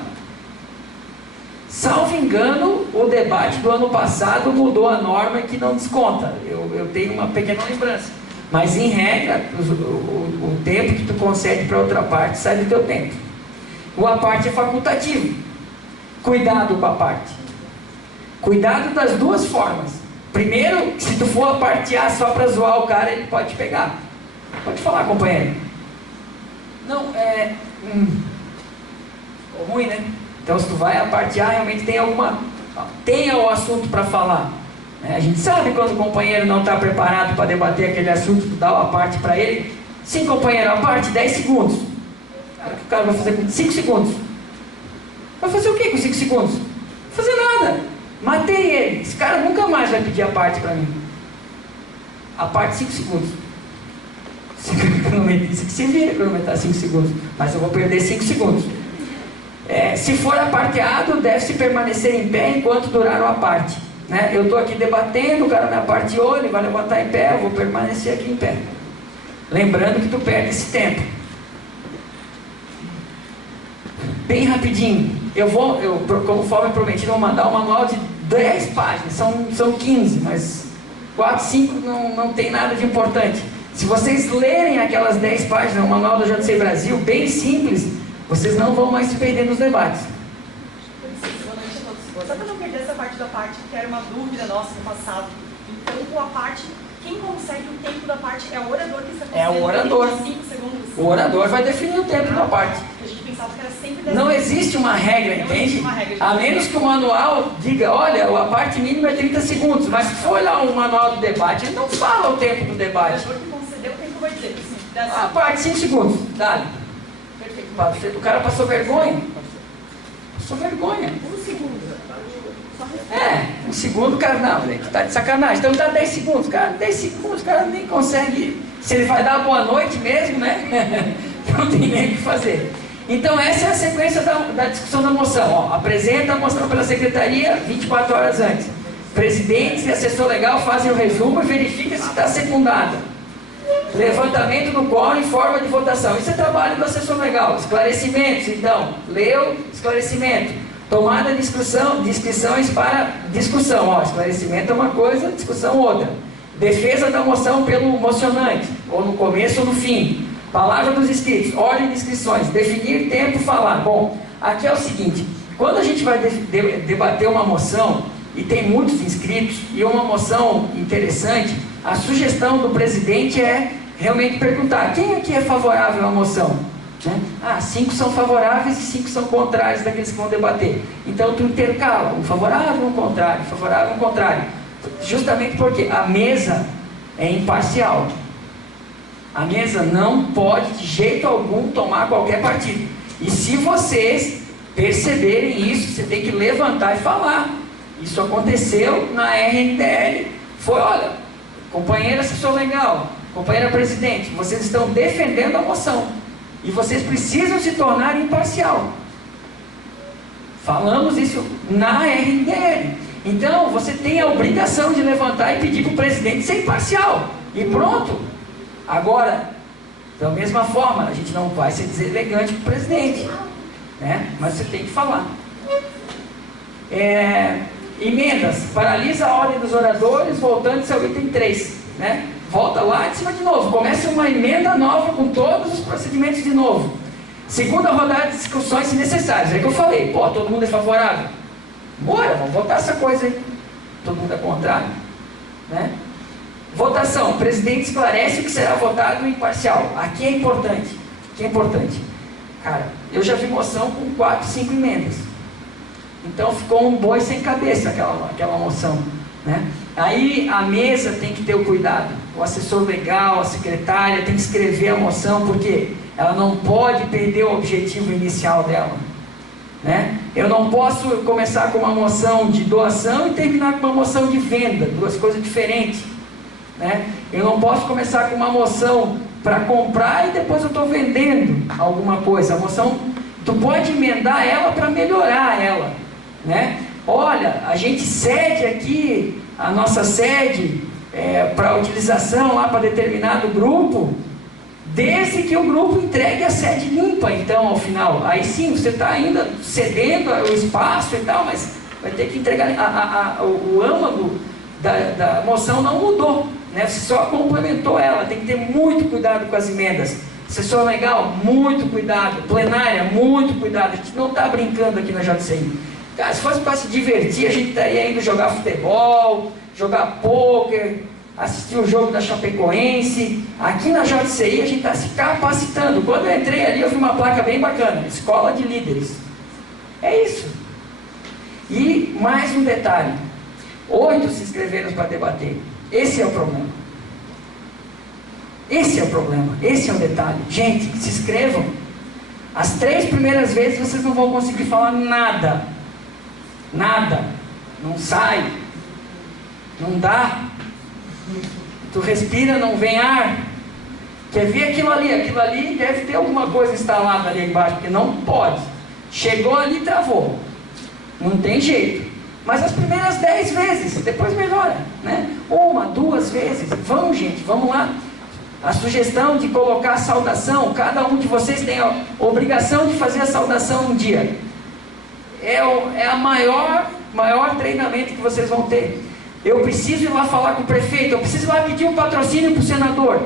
Salvo engano, o debate do ano passado mudou a norma que não desconta. Eu tenho uma pequena lembrança. Mas, em regra, o tempo que tu concede para outra parte sai do teu tempo. O à parte é facultativo. Cuidado com a parte. Cuidado das duas formas. Primeiro, se tu for apartear só para zoar o cara, ele pode te pegar. Pode falar, companheiro. Não, ruim, né? Então, se tu vai apartear, realmente tenha o assunto para falar. A gente sabe quando o companheiro não está preparado para debater aquele assunto, dá uma parte para ele. Sim, companheiro, a parte, 10 segundos. O cara vai fazer com 5 segundos. Vai fazer o que com 5 segundos? Não vai fazer nada. Matei ele. Esse cara nunca mais vai pedir a parte para mim. A parte, 5 segundos. Isso que se vira cronometrar 5 segundos. Mas eu vou perder 5 segundos. Se for aparteado, deve-se permanecer em pé enquanto durar o aparte. Eu estou aqui debatendo, o cara me aparteou, ele vai levantar em pé, eu vou permanecer aqui em pé. Lembrando que tu perde esse tempo. Bem rapidinho, conforme prometido, vou mandar um manual de 10 páginas, são 15, mas 4, 5 não tem nada de importante. Se vocês lerem aquelas 10 páginas, o manual da JC Brasil, bem simples, vocês não vão mais se perder nos debates. Só para não perder essa parte da parte, que era uma dúvida nossa no passado. Então, com a parte, quem consegue o tempo da parte é o orador que está É o orador. 5 segundos. O orador vai definir o tempo da parte. A gente pensava que era sempre 10 Não segundos. existe uma regra, Não entende? existe uma regra. A menos que o manual diga, olha, a parte mínima é 30 segundos. Mas se for olhar o manual do debate, ele não fala o tempo do O debate. orador que concedeu o tempo vai dizer. Assim, A parte, 5 segundos. Dá-lhe. Perfeito. O cara passou vergonha. Passou vergonha. 1 segundo. Um segundo, o cara, não, ele tá de sacanagem. Então dá 10 segundos, cara, 10 segundos, o cara nem consegue. Se ele vai dar boa noite mesmo, né? Não tem nem o que fazer. Então essa é a sequência da discussão da moção. Apresenta a moção pela secretaria 24 horas antes. Presidente e assessor legal fazem o resumo e verificam se está secundada. Levantamento do quórum em forma de votação. Isso é trabalho do assessor legal. Esclarecimentos, então, leu, esclarecimento. Tomada de inscrições para discussão. Esclarecimento é uma coisa, discussão outra. Defesa da moção pelo mocionante, ou no começo ou no fim. Palavra dos inscritos, ordem de inscrições, definir tempo, falar. Bom, aqui é o seguinte, quando a gente vai debater uma moção, e tem muitos inscritos, e uma moção interessante, a sugestão do presidente é realmente perguntar, quem aqui é favorável à moção? 5 são favoráveis e 5 são contrários daqueles que vão debater. Então tu intercala, um favorável e um contrário, favorável e um contrário. Justamente porque a mesa é imparcial. A mesa não pode de jeito algum tomar qualquer partido. E se vocês perceberem isso, você tem que levantar e falar. Isso aconteceu na RNDL. Foi, olha, companheira assessor legal, companheira presidente, vocês estão defendendo a moção. E vocês precisam se tornar imparcial. Falamos isso na RNDL. Então, você tem a obrigação de levantar e pedir para o presidente ser imparcial. E pronto. Agora, da mesma forma, a gente não vai ser deselegante com o presidente. Mas você tem que falar. Emendas. Paralisa a ordem dos oradores, voltando-se ao item 3. Volta lá de cima de novo, começa uma emenda nova com todos os procedimentos de novo. Segunda rodada de discussões se necessárias. É que eu falei, todo mundo é favorável. Bora, vamos votar essa coisa aí. Todo mundo é contrário. Votação, o presidente esclarece o que será votado imparcial. Aqui é importante. Cara, eu já vi moção com 4, 5 emendas. Então ficou um boi sem cabeça aquela moção. Aí a mesa tem que ter o cuidado. O assessor legal, a secretária tem que escrever a moção, porque ela não pode perder o objetivo inicial dela. Eu não posso começar com uma moção de doação e terminar com uma moção de venda, duas coisas diferentes. Eu não posso começar com uma moção para comprar e depois eu estou vendendo alguma coisa. A moção, tu pode emendar ela para melhorar ela. Olha, a gente cede aqui a nossa sede para utilização lá para determinado grupo, desde que o grupo entregue a sede limpa, então, ao final. Aí sim, você está ainda cedendo o espaço e tal, mas vai ter que entregar. O âmago da moção não mudou, você só complementou ela. Tem que ter muito cuidado com as emendas. Assessor legal, muito cuidado. Plenária, muito cuidado. A gente não está brincando aqui na JCI. Cara, se fosse para se divertir, a gente estaria indo jogar futebol, jogar pôquer, assistir o jogo da Chapecoense. Aqui na JCI a gente está se capacitando. Quando eu entrei ali, eu vi uma placa bem bacana, Escola de Líderes. É isso. E mais um detalhe. 8 se inscreveram para debater. Esse é o problema. Esse é o problema. Esse é o detalhe. Gente, se inscrevam. As 3 primeiras vezes vocês não vão conseguir falar nada. Nada. Não sai. Não dá. Tu respira, não vem ar. Quer ver aquilo ali? Aquilo ali deve ter alguma coisa instalada ali embaixo, porque não pode. Chegou ali e travou. Não tem jeito. Mas as primeiras 10 vezes, depois melhora, né? 1, 2 vezes. Vamos, gente, vamos lá. A sugestão de colocar a saudação, cada um de vocês tem a obrigação de fazer a saudação um dia. É a maior treinamento que vocês vão ter. Eu preciso ir lá falar com o prefeito, eu preciso ir lá pedir um patrocínio para o senador.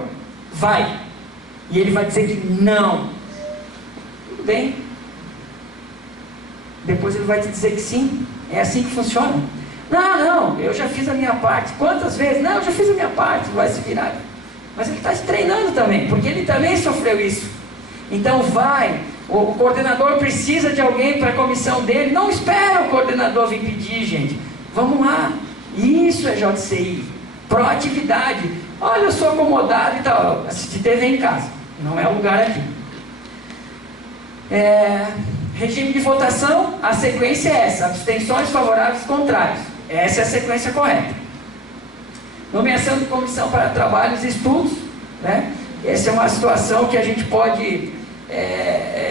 Vai. E ele vai dizer que não. Tudo bem. Depois ele vai te dizer que sim. É assim que funciona. Não, eu já fiz a minha parte. Quantas vezes? Não, eu já fiz a minha parte. Vai se virar. Mas ele está se treinando também, porque ele também sofreu isso. Então vai. O coordenador precisa de alguém para a comissão dele. Não espera o coordenador vir pedir, gente. Vamos lá. Isso é JCI. Proatividade. Olha, eu sou acomodado e tal. Assistir TV em casa. Não é o lugar aqui. Regime de votação, a sequência é essa. Abstenções, favoráveis, contrários. Essa é a sequência correta. Nomeação de comissão para trabalhos e estudos, né? Essa é uma situação que a gente pode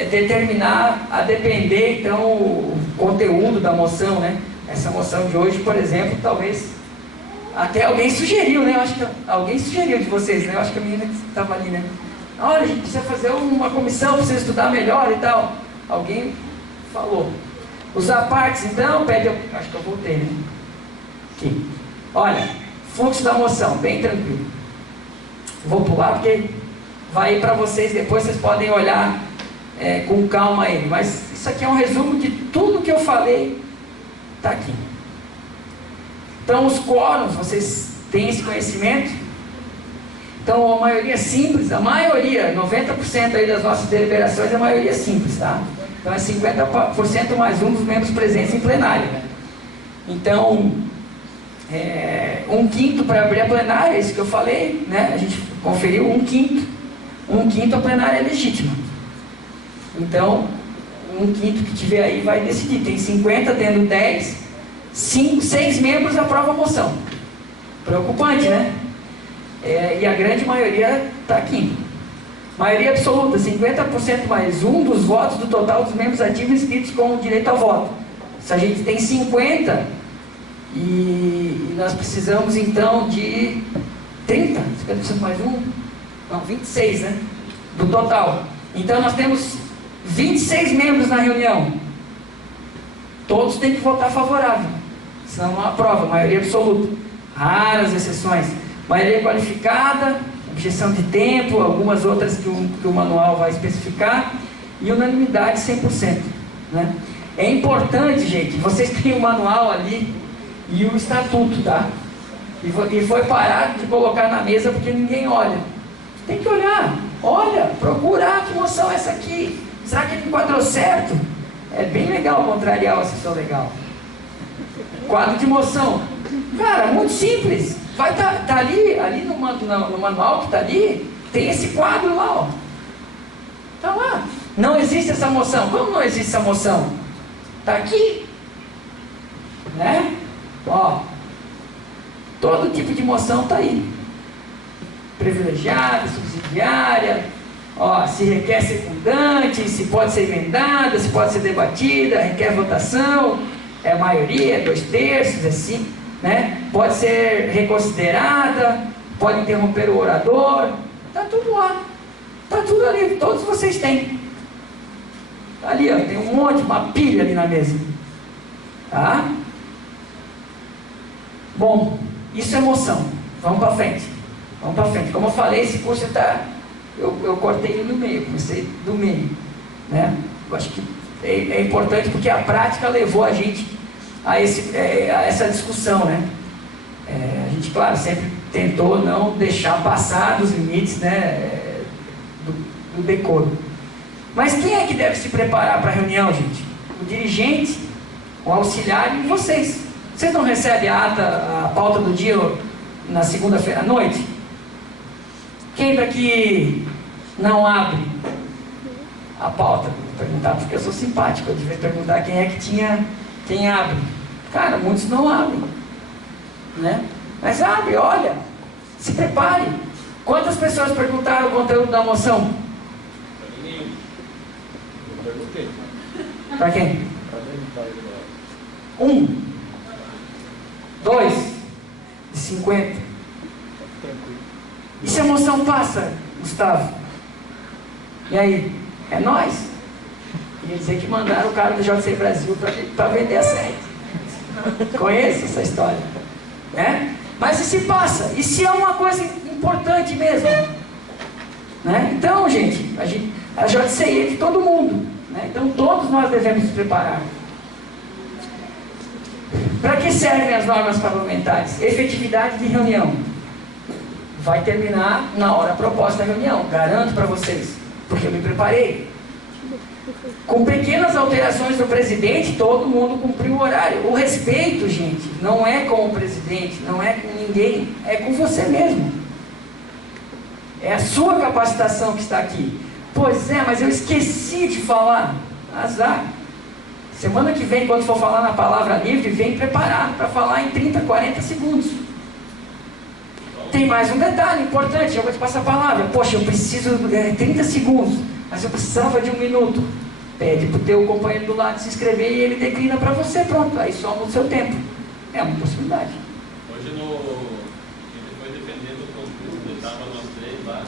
determinar a depender, então, o conteúdo da moção, né? Essa moção de hoje, por exemplo, talvez até alguém sugeriu, né? Eu acho que alguém sugeriu de vocês, né? Eu acho que a menina estava ali, né? Olha, a gente precisa fazer uma comissão para você estudar melhor e tal. Alguém falou. Os apartes, então, acho que eu voltei, né? Aqui. Olha. Fluxo da moção, bem tranquilo. Vou pular porque vai ir para vocês, depois vocês podem olhar com calma aí. Mas isso aqui é um resumo de tudo que eu falei, está aqui. Então os quórums, vocês têm esse conhecimento? Então a maioria simples, a maioria, 90% aí das nossas deliberações, a maioria simples, tá? Então é 50% mais um dos membros presentes em plenário. Então, 1/5 para abrir a plenária, isso que eu falei, né? A gente conferiu 1/5. 1/5 a plenária é legítima. Então, 1/5 que tiver aí vai decidir. Tem 50, tendo 10, 6 membros aprovam a moção. Preocupante, né? E a grande maioria está aqui. Maioria absoluta, 50% mais um dos votos do total dos membros ativos inscritos com direito ao voto. Se a gente tem 50... E nós precisamos então de 30, 50% mais um? Não, 26, né? Do total. Então nós temos 26 membros na reunião. Todos têm que votar favorável. Senão não aprova, maioria absoluta. Raras exceções. Maioria qualificada, objeção de tempo, algumas outras que o manual vai especificar. E unanimidade 100%. Né? É importante, gente, vocês têm o manual ali e o estatuto, tá? E foi parado de colocar na mesa porque ninguém olha. Tem que olhar. Olha, procurar que moção é essa aqui. Será que ele enquadrou certo? É bem legal contrariar o assessor legal. Quadro de moção. Cara, muito simples. Vai tá ali no manual que tá ali, tem esse quadro lá, ó. Tá lá. Não existe essa moção. Como não existe essa moção? Tá aqui. Né? Ó, todo tipo de moção está aí. Privilegiada, subsidiária, ó, se requer secundante, se pode ser emendada, se pode ser debatida, requer votação, é maioria, 2/3, assim, né? Pode ser reconsiderada, pode interromper o orador, está tudo lá, está tudo ali, todos vocês têm. Tá ali, ó, tem um monte, uma pilha ali na mesa, tá? Bom, isso é moção. Vamos para frente. Vamos para frente. Como eu falei, esse curso está... Eu cortei ele no meio, comecei do meio. Né? Eu acho que é importante porque a prática levou a gente a essa discussão. Né? A gente, claro, sempre tentou não deixar passar dos limites, né, do decoro. Mas quem é que deve se preparar para a reunião, gente? O dirigente, o auxiliar e vocês. Vocês não recebem a pauta do dia na segunda-feira à noite? Quem daqui não abre a pauta? Vou perguntar porque eu sou simpático, eu devia perguntar quem é que quem abre. Cara, muitos não abrem, né? Mas abre, olha, se prepare. Quantas pessoas perguntaram o conteúdo da moção? Eu perguntei. Para quem? 1, 2, de 50. E se a moção passa, Gustavo? E aí? É nós? Ia dizer que mandaram o cara do JCI Brasil para vender a série. Conhece essa história? Né? Mas e se passa? E se é uma coisa importante mesmo? Né? Então, gente, a JCI é de todo mundo. Né? Então, todos nós devemos nos preparar. Para que servem as normas parlamentares? Efetividade de reunião. Vai terminar na hora proposta da reunião, garanto para vocês, porque eu me preparei. Com pequenas alterações do presidente, todo mundo cumpriu o horário. O respeito, gente, não é com o presidente, não é com ninguém, é com você mesmo. É a sua capacitação que está aqui. Pois é, mas eu esqueci de falar. Azar. Semana que vem, quando for falar na palavra livre, vem preparado para falar em 30, 40 segundos. Tem mais um detalhe importante, eu vou te passar a palavra. Poxa, eu preciso 30 segundos, mas eu precisava de 1 minuto. Pede para o teu companheiro do lado se inscrever e ele declina para você, pronto. Aí soma o seu tempo. É uma possibilidade. Hoje ele foi defendendo o concurso, estava nós 3 lá.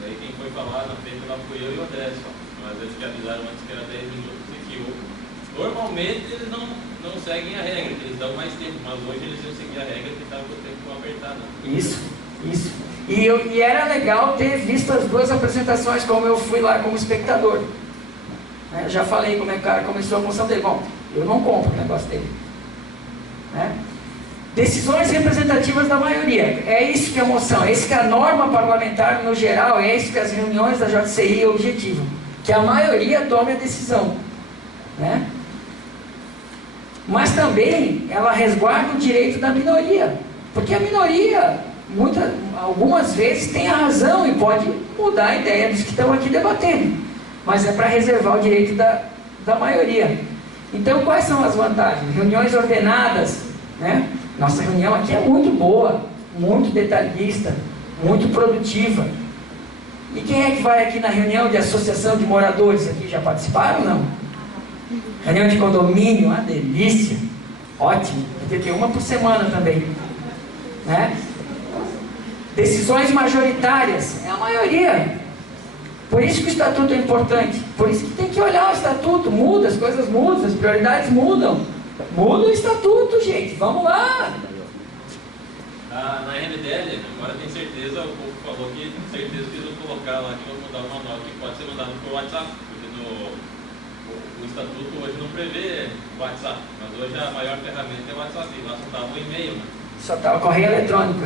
Daí quem foi falar na frente lá fui eu e o André só. Mas eles que avisaram antes que era 10 minutos e que normalmente eles não seguem a regra, eles dão mais tempo, mas hoje eles iam seguir a regra que estava com o tempo apertado. Isso. E era legal ter visto as 2 apresentações, como eu fui lá como espectador. Eu já falei como é que o cara começou a moção dele. Bom, eu não compro o negócio dele. Né? Decisões representativas da maioria. É isso que é a moção, é isso que a norma parlamentar no geral, é isso que as reuniões da JCI objetivam. Que a maioria tome a decisão. Né? Mas também ela resguarda o direito da minoria. Porque a minoria, algumas vezes, tem a razão e pode mudar a ideia dos que estão aqui debatendo. Mas é para reservar o direito da maioria. Então, quais são as vantagens? Reuniões ordenadas. Né? Nossa reunião aqui é muito boa, muito detalhista, muito produtiva. E quem é que vai aqui na reunião de associação de moradores aqui? Já participaram ou não? Reunião de condomínio, uma delícia. Ótimo, porque tem uma por semana também. Né? Decisões majoritárias, é a maioria. Por isso que o estatuto é importante. Por isso que tem que olhar o estatuto. Muda, as coisas mudam, as prioridades mudam. Muda o estatuto, gente. Vamos lá. Na RNDL, agora tem certeza, o povo falou que tem certeza que eles vão colocar lá, que vão mudar uma nota que pode ser mandado por WhatsApp, porque o estatuto hoje não prevê WhatsApp, mas hoje a maior ferramenta é o WhatsApp, lá só estava o e-mail. Né? Só estava correio eletrônico,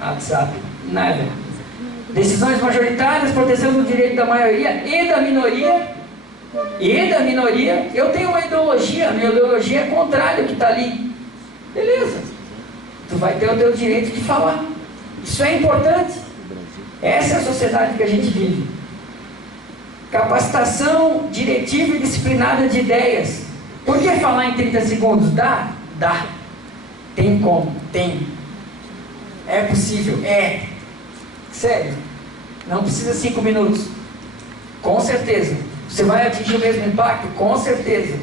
WhatsApp, nada. Decisões majoritárias, proteção do direito da maioria e da minoria. Eu tenho uma ideologia, minha ideologia é contrária ao que está ali. Beleza. Tu vai ter o teu direito de falar. Isso é importante. Essa é a sociedade que a gente vive. Capacitação diretiva e disciplinada de ideias. Por que falar em 30 segundos? Dá? Dá. Tem como? Tem. É possível? É. Sério. Não precisa 5 minutos. Com certeza. Você vai atingir o mesmo impacto? Com certeza.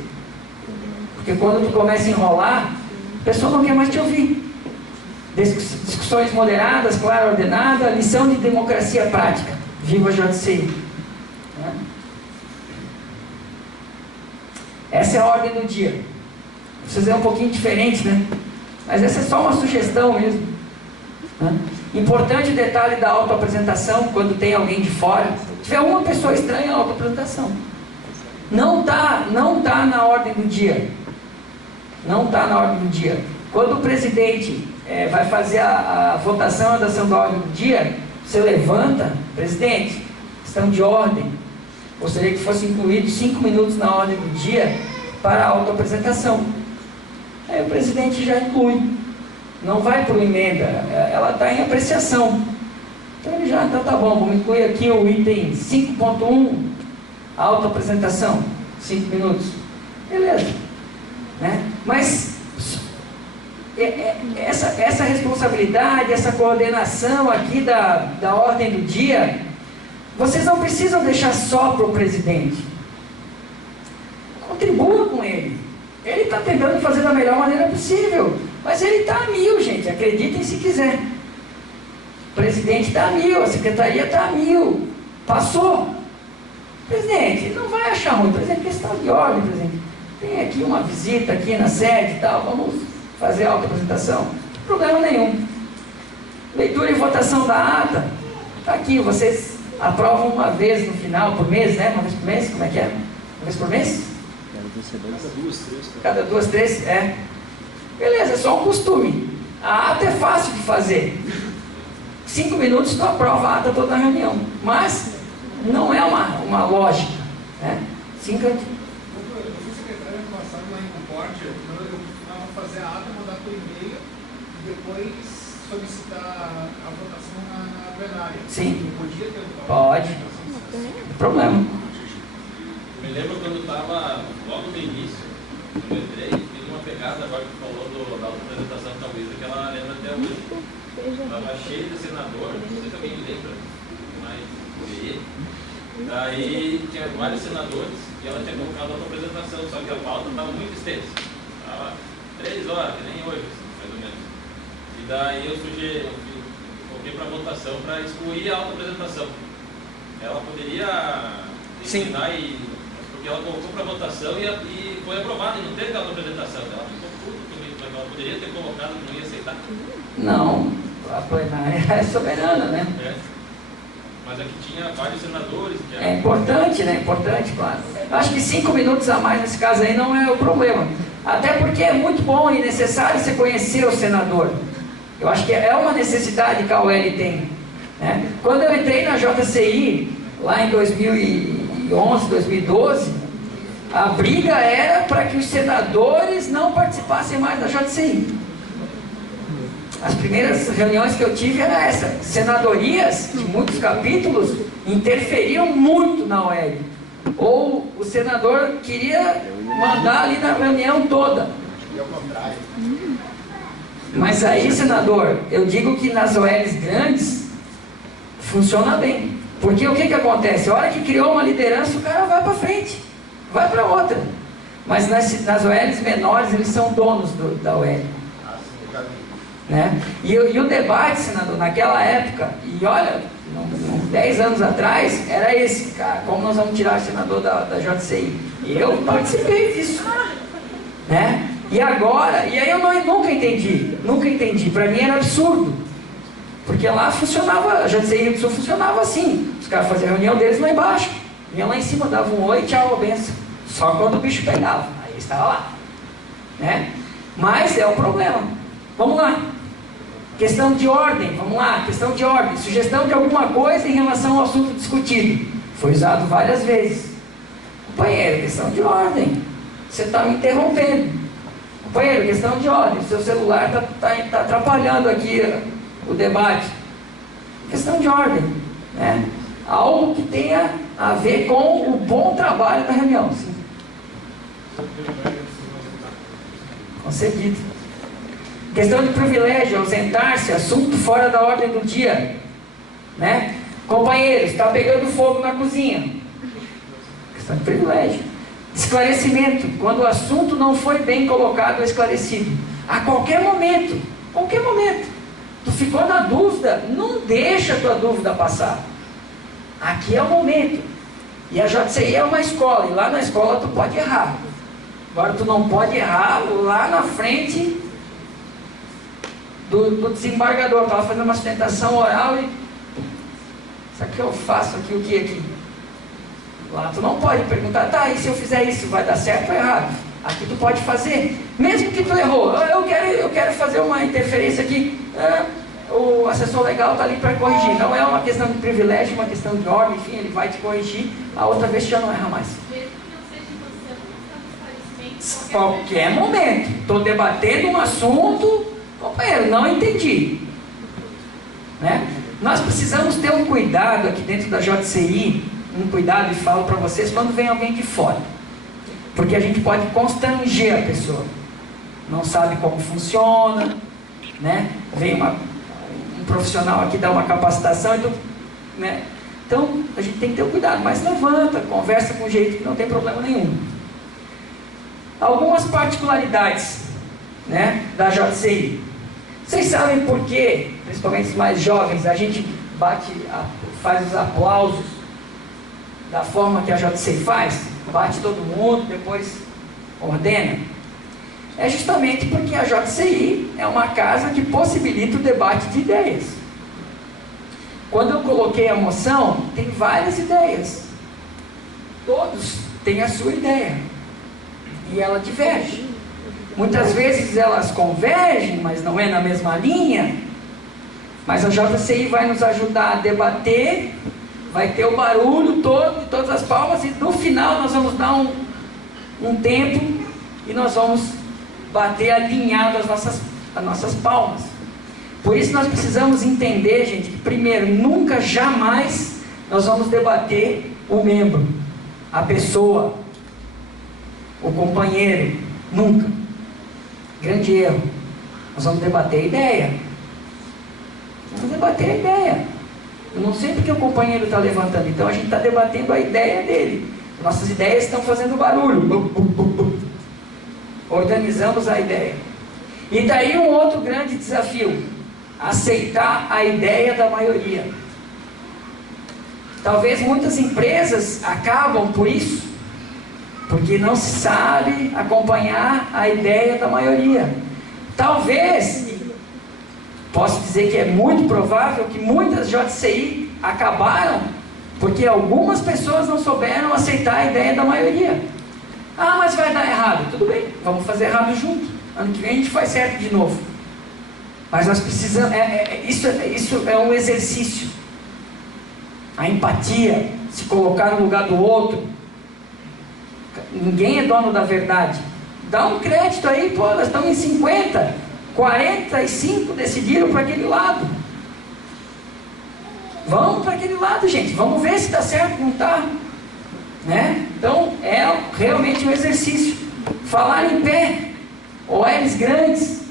Porque quando tu começa a enrolar, a pessoa não quer mais te ouvir. Discussões moderadas, clara, ordenada, lição de democracia prática. Viva a JCI. Essa é a ordem do dia. Vocês é um pouquinho diferente, né? Mas essa é só uma sugestão mesmo. Importante o detalhe da autoapresentação, quando tem alguém de fora. Se tiver uma pessoa estranha, a autoapresentação. Não tá na ordem do dia. Não está na ordem do dia. Quando o presidente vai fazer a votação, a dação da ordem do dia, você levanta, presidente, questão de ordem. Gostaria que fosse incluído 5 minutos na ordem do dia para a autoapresentação. Aí o presidente já inclui. Não vai por emenda, ela está em apreciação. Então ele já, então tá bom, vamos incluir aqui o item 5.1, autoapresentação, 5 minutos. Beleza. Né? Mas essa responsabilidade, essa coordenação aqui da ordem do dia, vocês não precisam deixar só para o presidente. Contribua com ele. Ele está tentando fazer da melhor maneira possível. Mas ele está a 1000, gente. Acreditem se quiser. O presidente está a 1000, a secretaria está a 1000. Passou. Presidente, não vai achar ruim. Presidente, questão de ordem, presidente. Tem aqui uma visita aqui na sede e tal. Vamos fazer a autoapresentação. Problema nenhum. Leitura e votação da ata. Está aqui, vocês aprovam uma vez no final, por mês, né? Uma vez por mês? Como é que é? Uma vez por mês? Cada 2, 3, é. Beleza, é só um costume. A ata é fácil de fazer. 5 minutos tu aprova a ata toda a reunião. Mas não é uma lógica. Né? 5 Eu fui secretário ano passado lá em Concórdia. Eu costumava fazer a ata, mandar por e-mail e depois solicitar a votação na plenária. Sim. Podia ter um Pode. Não tem problema. Me lembro quando estava logo no início, quando eu entrei, fiz uma pegada agora que falou da apresentação da Luísa, que ela lembra até hoje. Estava cheio de senador, não sei se alguém lembra, mas daí tinha vários senadores e ela tinha colocado a apresentação, só que a pauta estava muito extensa. Estava 3 horas, que nem hoje, mais ou menos. E daí eu coloquei para votação para excluir a auto-apresentação. Ela poderia ensinar porque ela colocou para votação e foi aprovada, e não teve auto-apresentação. Ela ficou puta comigo, mas ela poderia ter colocado que não ia aceitar. Não, a plenária é soberana, né? É. Mas aqui tinha vários senadores. É importante, né? Importante, claro. Acho que 5 minutos a mais nesse caso aí não é o problema. Até porque é muito bom e necessário você conhecer o senador. Eu acho que é uma necessidade que a UEL tem. Né? Quando eu entrei na JCI, lá em 2011, 2012, a briga era para que os senadores não participassem mais da JCI. As primeiras reuniões que eu tive era essa. Senadorias de muitos capítulos interferiam muito na OL. Ou o senador queria mandar ali na reunião toda. E ao contrário. Mas aí, senador, eu digo que nas OLs grandes funciona bem. Porque o que acontece? A hora que criou uma liderança, o cara vai para frente, vai para outra. Mas nas OLs menores, eles são donos da OL. Ah, sim, eu já vi. Né? E o debate, senador, naquela época, e olha, 10 anos atrás, era esse, cara, como nós vamos tirar o senador da JCI? Eu participei disso. Né? E agora, e aí eu nunca entendi, para mim era absurdo. Porque lá funcionava, a JCI Rio do Sul funcionava assim. Os caras faziam a reunião deles lá embaixo. Vinha lá em cima, dava um oi, tchau, benção. Só quando o bicho pegava. Aí estava lá. Né? Mas é o problema. Vamos lá. Questão de ordem, vamos lá. Questão de ordem. Sugestão de alguma coisa em relação ao assunto discutido. Foi usado várias vezes. Companheiro, questão de ordem. Você está me interrompendo. Companheiro, questão de ordem. Seu celular está atrapalhando aqui o debate. Questão de ordem, né? Algo que tenha a ver com o bom trabalho da reunião. Sim. Concedido. Questão de privilégio, ausentar-se, assunto fora da ordem do dia, né? Companheiros, está pegando fogo na cozinha. Questão de privilégio. Esclarecimento, quando o assunto não foi bem colocado ou esclarecido. A qualquer momento, tu ficou na dúvida, não deixa a tua dúvida passar. Aqui é o momento. E a JCI é uma escola, e lá na escola tu pode errar. Agora tu não pode errar lá na frente do desembargador. Estava fazendo uma sustentação oral e... Isso aqui eu faço aqui, o que aqui? Lá tu não pode perguntar, tá, e se eu fizer isso, vai dar certo ou errado? Aqui tu pode fazer, mesmo que tu errou. Eu quero fazer uma interferência aqui. O assessor legal está ali para corrigir. Não é uma questão de privilégio, uma questão de ordem, enfim, ele vai te corrigir. A outra vez já não erra mais. Mesmo que não seja em você, não está no esclarecimento, Qualquer momento. Estou debatendo um assunto, companheiro, não entendi. Né? Nós precisamos ter um cuidado aqui dentro da JCI, um cuidado, e falo para vocês, quando vem alguém de fora. Porque a gente pode constranger a pessoa. Não sabe como funciona, né? Vem um profissional aqui dar uma capacitação, né? Então a gente tem que ter um cuidado, mas levanta, conversa com jeito que não tem problema nenhum. Algumas particularidades, né, da JCI. Vocês sabem por quê, principalmente os mais jovens, a gente faz os aplausos da forma que a JCI faz? Bate todo mundo, depois ordena. É justamente porque a JCI é uma casa que possibilita o debate de ideias. Quando eu coloquei a moção, tem várias ideias. Todos têm a sua ideia. E ela diverge. Muitas vezes elas convergem, mas não é na mesma linha. Mas a JCI vai nos ajudar a debater, vai ter o barulho todo, de todas as palmas, e no final nós vamos dar um tempo e nós vamos bater alinhado as nossas palmas. Por isso nós precisamos entender, gente, que primeiro, nunca, jamais nós vamos debater o membro, a pessoa, o companheiro, nunca. Grande erro. Nós vamos debater a ideia. Vamos debater a ideia. Eu não sei porque o companheiro está levantando, então a gente está debatendo a ideia dele. Nossas ideias estão fazendo barulho. Organizamos a ideia. E daí um outro grande desafio: aceitar a ideia da maioria. Talvez muitas empresas acabam por isso, porque não se sabe acompanhar a ideia da maioria. Talvez, posso dizer que é muito provável que muitas JCI acabaram porque algumas pessoas não souberam aceitar a ideia da maioria. Ah, mas vai dar errado. Tudo bem, vamos fazer errado junto. Ano que vem a gente faz certo de novo. Mas nós precisamos, isso é um exercício. A empatia, se colocar no lugar do outro. Ninguém é dono da verdade. Dá um crédito aí, pô, nós estamos em 50, 45 decidiram para aquele lado. Vamos para aquele lado, gente. Vamos ver se está certo, não está. Né? Então, é realmente um exercício. Falar em pé, OLs grandes,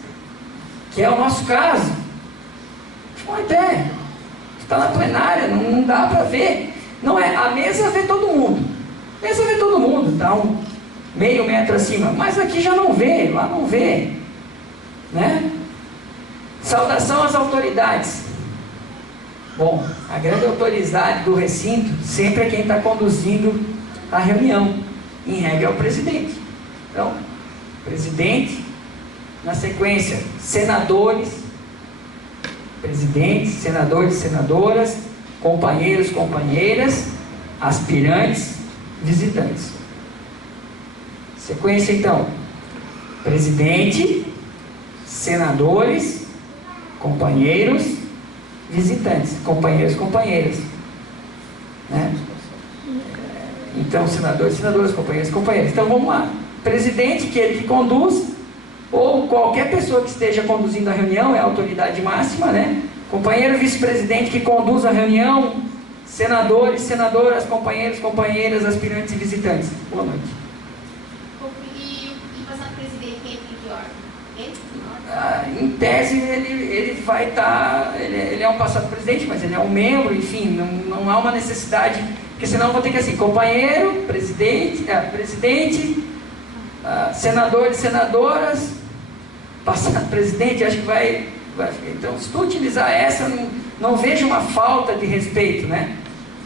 que é o nosso caso. Falar em pé. Está na plenária, não dá para ver. Não é, a mesa vê todo mundo. A mesa vê todo mundo, está meio metro acima. Mas aqui já não vê, lá não vê. Né? Saudação às autoridades. Bom, a grande autoridade do recinto sempre é quem está conduzindo a reunião. Em regra é o presidente. Então, presidente, na sequência, senadores, presidentes, senadores, senadoras, companheiros, companheiras, aspirantes, visitantes. Sequência então: presidente, senadores, companheiros, visitantes, companheiros, companheiras. Né? Então, senadores, senadoras, companheiros, companheiras. Então, vamos lá. Presidente, que é ele que conduz, ou qualquer pessoa que esteja conduzindo a reunião, é a autoridade máxima, né? Companheiro vice-presidente que conduz a reunião, senadores, senadoras, companheiros, companheiras, aspirantes e visitantes. Boa noite. E passar do presidente, quem tem que ordem? Em tese, ele vai estar, ele é um passado presidente, mas ele é um membro, enfim, não há uma necessidade, porque senão eu vou ter que assim, companheiro, presidente, senadores, senadoras, passado presidente, acho que vai. Então, se tu utilizar essa, não vejo uma falta de respeito, né?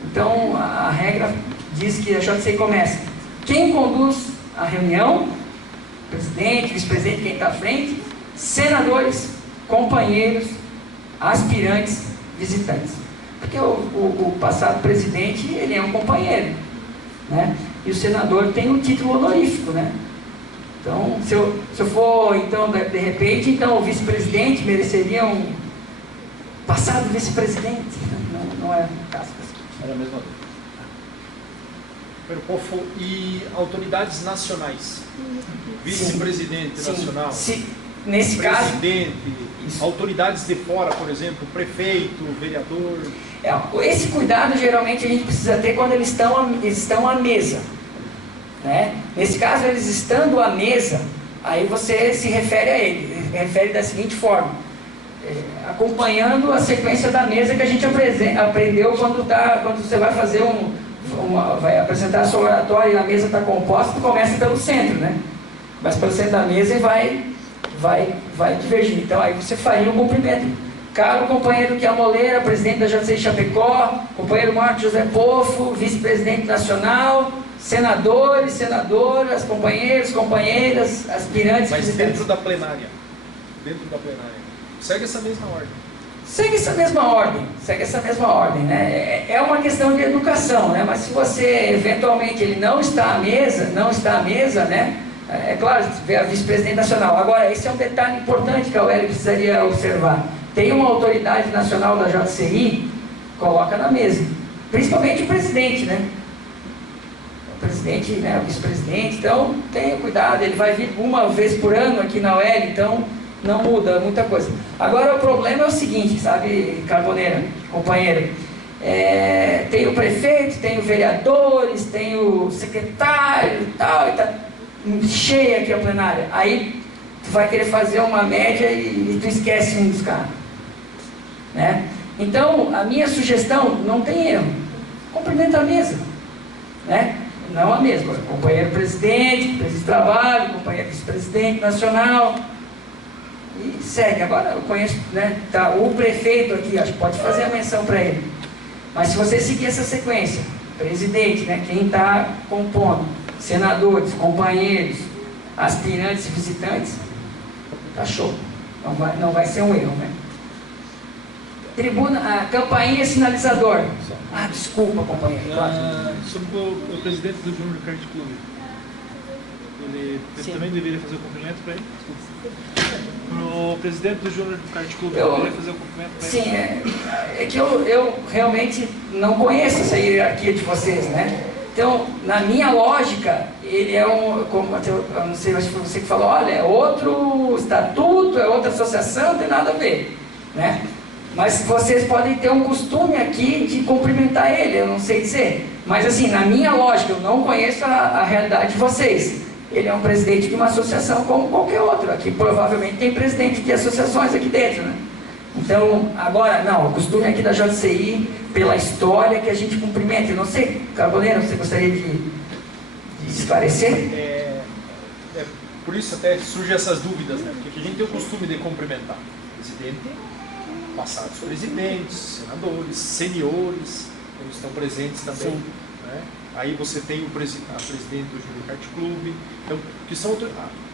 Então, a regra diz que a JCI começa. Quem conduz a reunião, presidente, vice-presidente, quem está à frente, senadores, companheiros, aspirantes, visitantes. Porque o passado presidente, ele é um companheiro, né? E o senador tem um título honorífico, né? Então, se eu for, então, de repente, então, o vice-presidente mereceria um passado vice-presidente. Não é o caso. Era a mesma E autoridades nacionais? Vice-presidente nacional? Nesse caso... Presidente, autoridades de fora, por exemplo, prefeito, vereador... Esse cuidado geralmente a gente precisa ter quando eles estão à mesa. Né? Nesse caso, eles estando à mesa, aí você se refere a ele, refere da seguinte forma, acompanhando a sequência da mesa que a gente aprendeu quando você vai fazer vai apresentar a sua oratória e a mesa está composta, tu começa pelo centro, né? Mas pelo centro da mesa e vai divergir. Então aí você faria um cumprimento. Caro companheiro Kia Moleira, presidente da JCI Chapecó, companheiro Marcos José Pofo, vice-presidente nacional, senadores, senadoras, companheiros, companheiras, aspirantes... Mas dentro da plenária. Segue essa mesma ordem. Segue essa mesma ordem, né? É uma questão de educação, né? Mas se você, eventualmente, ele não está à mesa, né? É claro, vê a vice-presidente nacional. Agora, esse é um detalhe importante que a UEL precisaria observar. Tem uma autoridade nacional da JCI, coloca na mesa. Principalmente o presidente, né? O presidente, né? O vice-presidente. Então, tenha cuidado, ele vai vir uma vez por ano aqui na UEL, então não muda muita coisa. Agora, o problema é o seguinte, sabe, Carboneira, companheiro? Tem o prefeito, tem os vereadores, tem o secretário e tal, e tá cheia aqui a plenária. Aí tu vai querer fazer uma média e tu esquece um dos caras, né? Então, a minha sugestão, não tem erro, cumprimenta a mesa, né? Não a mesma, companheiro presidente de trabalho, companheiro vice-presidente nacional, e segue. Agora eu conheço, né? Tá, o prefeito aqui, acho que pode fazer a menção para ele, mas se você seguir essa sequência, presidente, né? Quem está compondo, senadores, companheiros, aspirantes e visitantes, tá show. Não vai ser um erro, né? Tribuna, a campainha sinalizador. Desculpa, companheiro. Sobre o presidente do Júnior Kart Clube. Ele também deveria fazer o cumprimento para ele? O presidente do Júnior Kart Clube deveria fazer o cumprimento para ele? Sim, é que eu realmente não conheço essa hierarquia de vocês, né? Então, na minha lógica, ele é como eu não sei, acho que foi você que falou, olha, é outro estatuto, é outra associação, não tem nada a ver, né? Mas vocês podem ter um costume aqui de cumprimentar ele, eu não sei dizer. Mas assim, na minha lógica, eu não conheço a realidade de vocês. Ele é um presidente de uma associação como qualquer outro. Aqui provavelmente tem presidente de associações aqui dentro, né? Então, agora, não, o costume aqui da JCI, pela história, que a gente cumprimenta. Eu não sei, Carboneira, você gostaria de esclarecer? Por isso até surgem essas dúvidas, né? Porque a gente tem o costume de cumprimentar o presidente, passados presidentes, senadores, seniores, eles estão presentes também. Né? Aí você tem a presidente do Júnior Kart Clube. Então,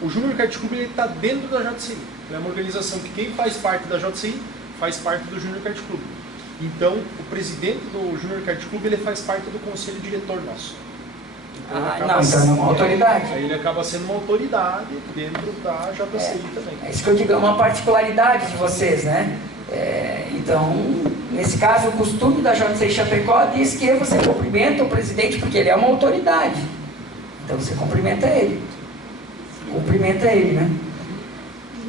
o Júnior Kart Clube está dentro da JCI. É uma organização que quem faz parte da JCI faz parte do Júnior Kart Clube. Então, o presidente do Júnior Kart Clube ele faz parte do conselho diretor nosso. Então, então é uma autoridade. Aí ele acaba sendo uma autoridade dentro da JCI também. É isso que eu digo, é uma particularidade de vocês, né? Então, nesse caso, o costume da JCI Chapecó diz que você cumprimenta o presidente porque ele é uma autoridade. Então você cumprimenta ele. Né?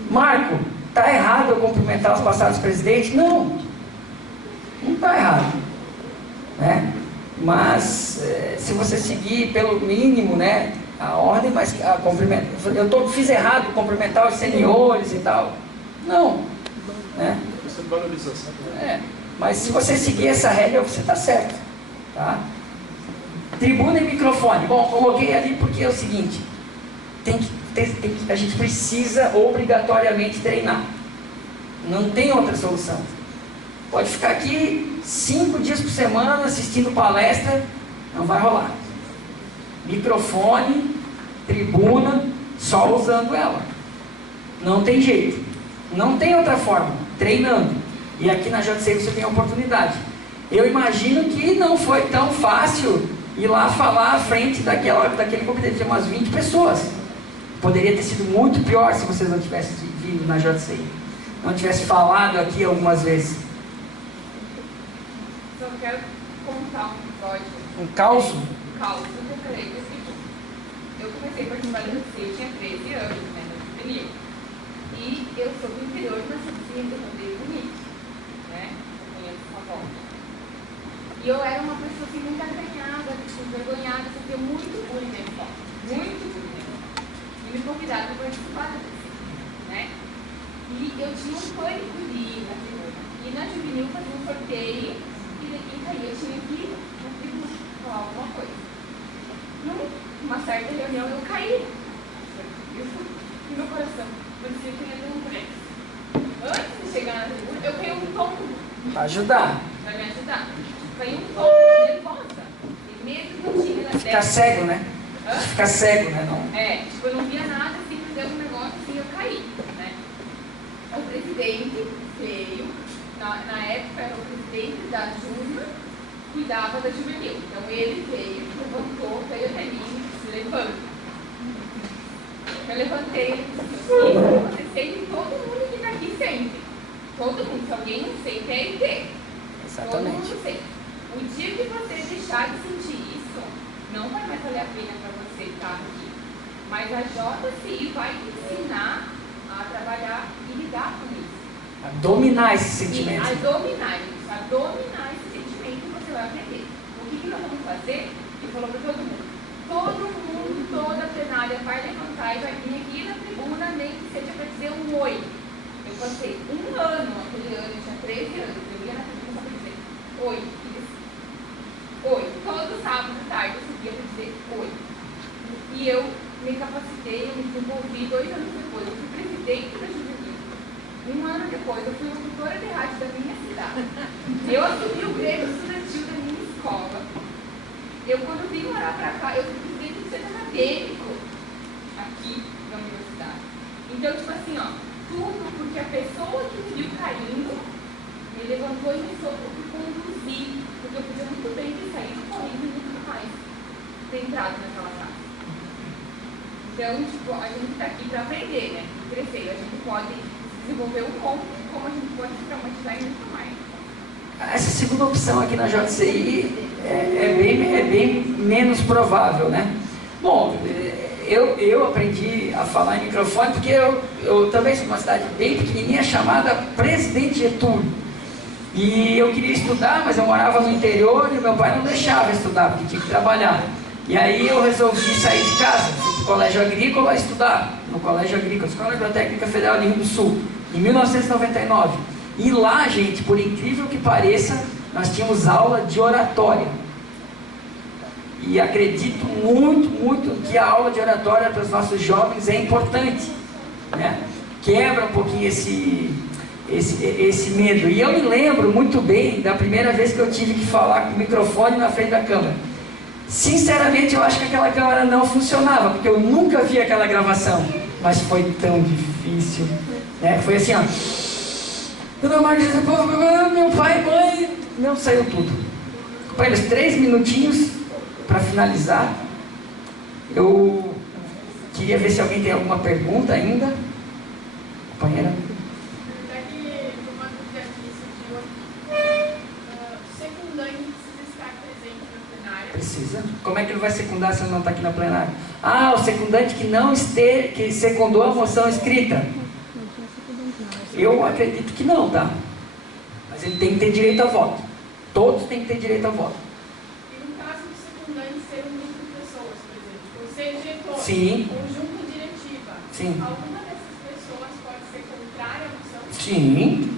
Marco, está errado eu cumprimentar os passados presidentes? Não está errado. Né? Mas, se você seguir pelo mínimo, né, a ordem, mas fiz errado cumprimentar os senhores e tal. Não. Né? Valorização. Mas se você seguir essa regra, você está certo. Tá? Tribuna e microfone. Bom, coloquei ali porque é o seguinte: a gente precisa obrigatoriamente treinar. Não tem outra solução. Pode ficar aqui 5 dias por semana assistindo palestra, não vai rolar. Microfone, tribuna, só usando ela. Não tem jeito. Não tem outra forma. Treinando. E aqui na JCI você tem a oportunidade. Eu imagino que não foi tão fácil ir lá falar à frente daquele comitê de umas 20 pessoas. Poderia ter sido muito pior se vocês não tivessem vindo na JCI. Não tivessem falado aqui algumas vezes. Só quero contar um episódio. Um caos? cálculo que eu falei foi o seguinte. Eu comecei a participar do UFC, eu tinha 13 anos, né, no juvenil. E eu sou do interior de uma cidadezinha que eu mandei bonito, né? Eu conheço essa volta. E eu era uma pessoa assim, muito acanhada, envergonhada, sofria muito bullying na escola. Muito bullying. E me convidaram para participar da UFC, né? E eu tinha um pânico de ir na tribuna. E na juvenil fazia um sorteio e quem caía tinha que ir na tribuna falar alguma coisa. Numa certa reunião eu caí. Eu fui no meu coração. Parecia que ia ter um prego. Antes de chegar na tribuna, eu caí um tombo. Para ajudar. Para me ajudar. Caí um tombo, nervosa. E mesmo que eu tinha na Ficar cego, né? Hã? Ficar cego, né? Não. É, tipo, eu não via nada, assim, deu um negócio assim, eu caí, né? O presidente veio, na época era o presidente da Júnior, cuidava da juvenil. Então ele veio, levantou, veio até mim e disse, levanta. Eu levantei e disse, isso vai acontecer e todo mundo que está aqui sente. Todo mundo, se alguém não sente, é ET. Todo mundo sente. O dia que você deixar de sentir isso, não vai mais valer a pena para você estar aqui. Mas a JCI vai te ensinar a trabalhar e lidar com isso. A dominar esse sentimento. Sim, a dominar isso. A dominar esse sentimento você vai aprender. O que nós vamos fazer? Ele falou para todo mundo. Todo mundo, toda a plenária vai levantar e vai vir aqui na tribuna, nem que seja para dizer um oi. Eu passei um ano, aquele ano, eu tinha 13 anos, eu ia na tribuna para dizer oi. Oi. Todo sábado à tarde eu subia para dizer oi. E eu me capacitei, eu me desenvolvi 2 anos depois. Eu fui presidente da juvenil. 1 ano depois, eu fui locutora de rádio da minha cidade. Eu assumi o grêmio estudantil da minha escola. Eu, quando vim morar para cá, eu fui presidente do centro acadêmico aqui na universidade. Então, tipo assim, ó, tudo porque a pessoa que me viu caindo me levantou e me soube conduzir. Porque eu podia muito bem ter saído correndo e nunca mais ter entrado naquela casa. Então, tipo, a gente está aqui para aprender, né? Crescer. A gente pode desenvolver um ponto, como a gente pode se traumatizar e nunca mais. Essa segunda opção aqui na JCI é bem menos provável, né? Bom, eu aprendi a falar em microfone porque eu também sou de uma cidade bem pequenininha chamada Presidente Getúlio. E eu queria estudar, mas eu morava no interior e meu pai não deixava estudar porque tinha que trabalhar. E aí eu resolvi sair de casa, fui para o Colégio Agrícola estudar, no Colégio Agrícola, Escola Agrotécnica Federal de Rio do Sul, em 1999. E lá, gente, por incrível que pareça, nós tínhamos aula de oratória. E acredito muito que a aula de oratória para os nossos jovens é importante, né? Quebra um pouquinho esse medo. E eu me lembro muito bem da primeira vez que eu tive que falar com o microfone na frente da câmera. Sinceramente, eu acho que aquela câmera não funcionava, porque eu nunca vi aquela gravação. Mas foi tão difícil, né? Foi assim, ó. Meu pai, mãe, não saiu tudo. Companheiros, 3 minutinhos para finalizar. Eu queria ver se alguém tem alguma pergunta ainda. Companheira? Precisa. Como é que ele vai secundar se ele não está aqui na plenária? Ah, o secundante que secundou a moção escrita. Eu acredito que não, tá? Mas ele tem que ter direito a voto. Todos têm que ter direito a voto. E no caso do secundante ser um grupo de pessoas, por exemplo, ou ser diretor, sim, ou junta diretiva, sim, alguma dessas pessoas pode ser contrária à moção? Sim.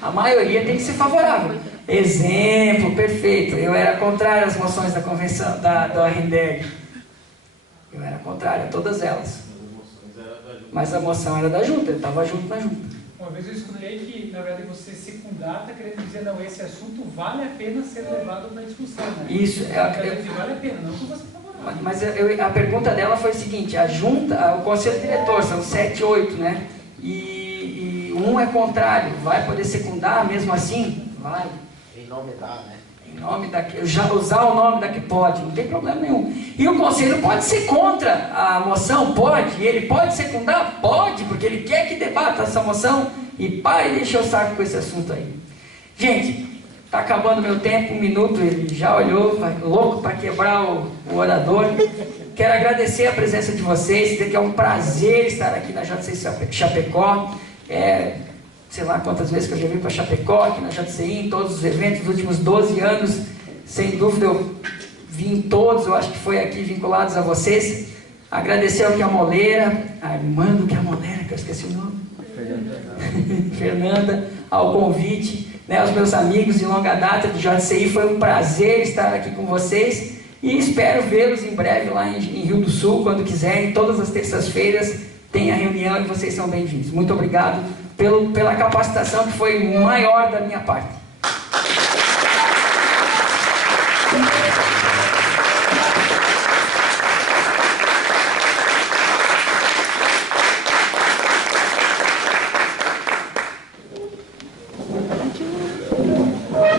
A maioria tem que ser favorável. Exemplo, perfeito. Eu era contrário às moções da convenção, da RNDEG. Eu era contrário a todas elas. Mas a moção era da junta, eu estava junto na junta. Uma vez eu escutei que, na verdade, você secundar está querendo dizer, não, esse assunto vale a pena ser levado para discussão, né? Isso. Vale a pena, não que você favorável. Mas a pergunta dela foi o seguinte, a junta, o conselho diretor, são 7, 8, né? E um é contrário, vai poder secundar mesmo assim? Vai. Em nome da, né? Em nome da, já usar o nome da que pode, não tem problema nenhum. E o conselho pode ser contra a moção? Pode. E ele pode secundar? Pode, porque ele quer que debata essa moção e pare de encher o saco com esse assunto aí. Gente, Está acabando meu tempo, 1 minuto, ele já olhou, louco para quebrar o orador. Quero agradecer a presença de vocês, dizer que é um prazer estar aqui na JCI Chapecó. Sei lá quantas vezes que eu já vim para Chapecó, aqui na JCI, em todos os eventos, nos últimos 12 anos, sem dúvida eu vim em todos, eu acho que foi aqui vinculados a vocês. Agradecer ao Quiamoleira, a irmã do Quiamoleira, que eu esqueci o nome. Fernanda, ao convite, né, aos meus amigos de longa data do JCI, foi um prazer estar aqui com vocês e espero vê-los em breve lá em Rio do Sul, quando quiserem, todas as terças-feiras tem a reunião e vocês são bem-vindos. Muito obrigado pela capacitação que foi maior da minha parte.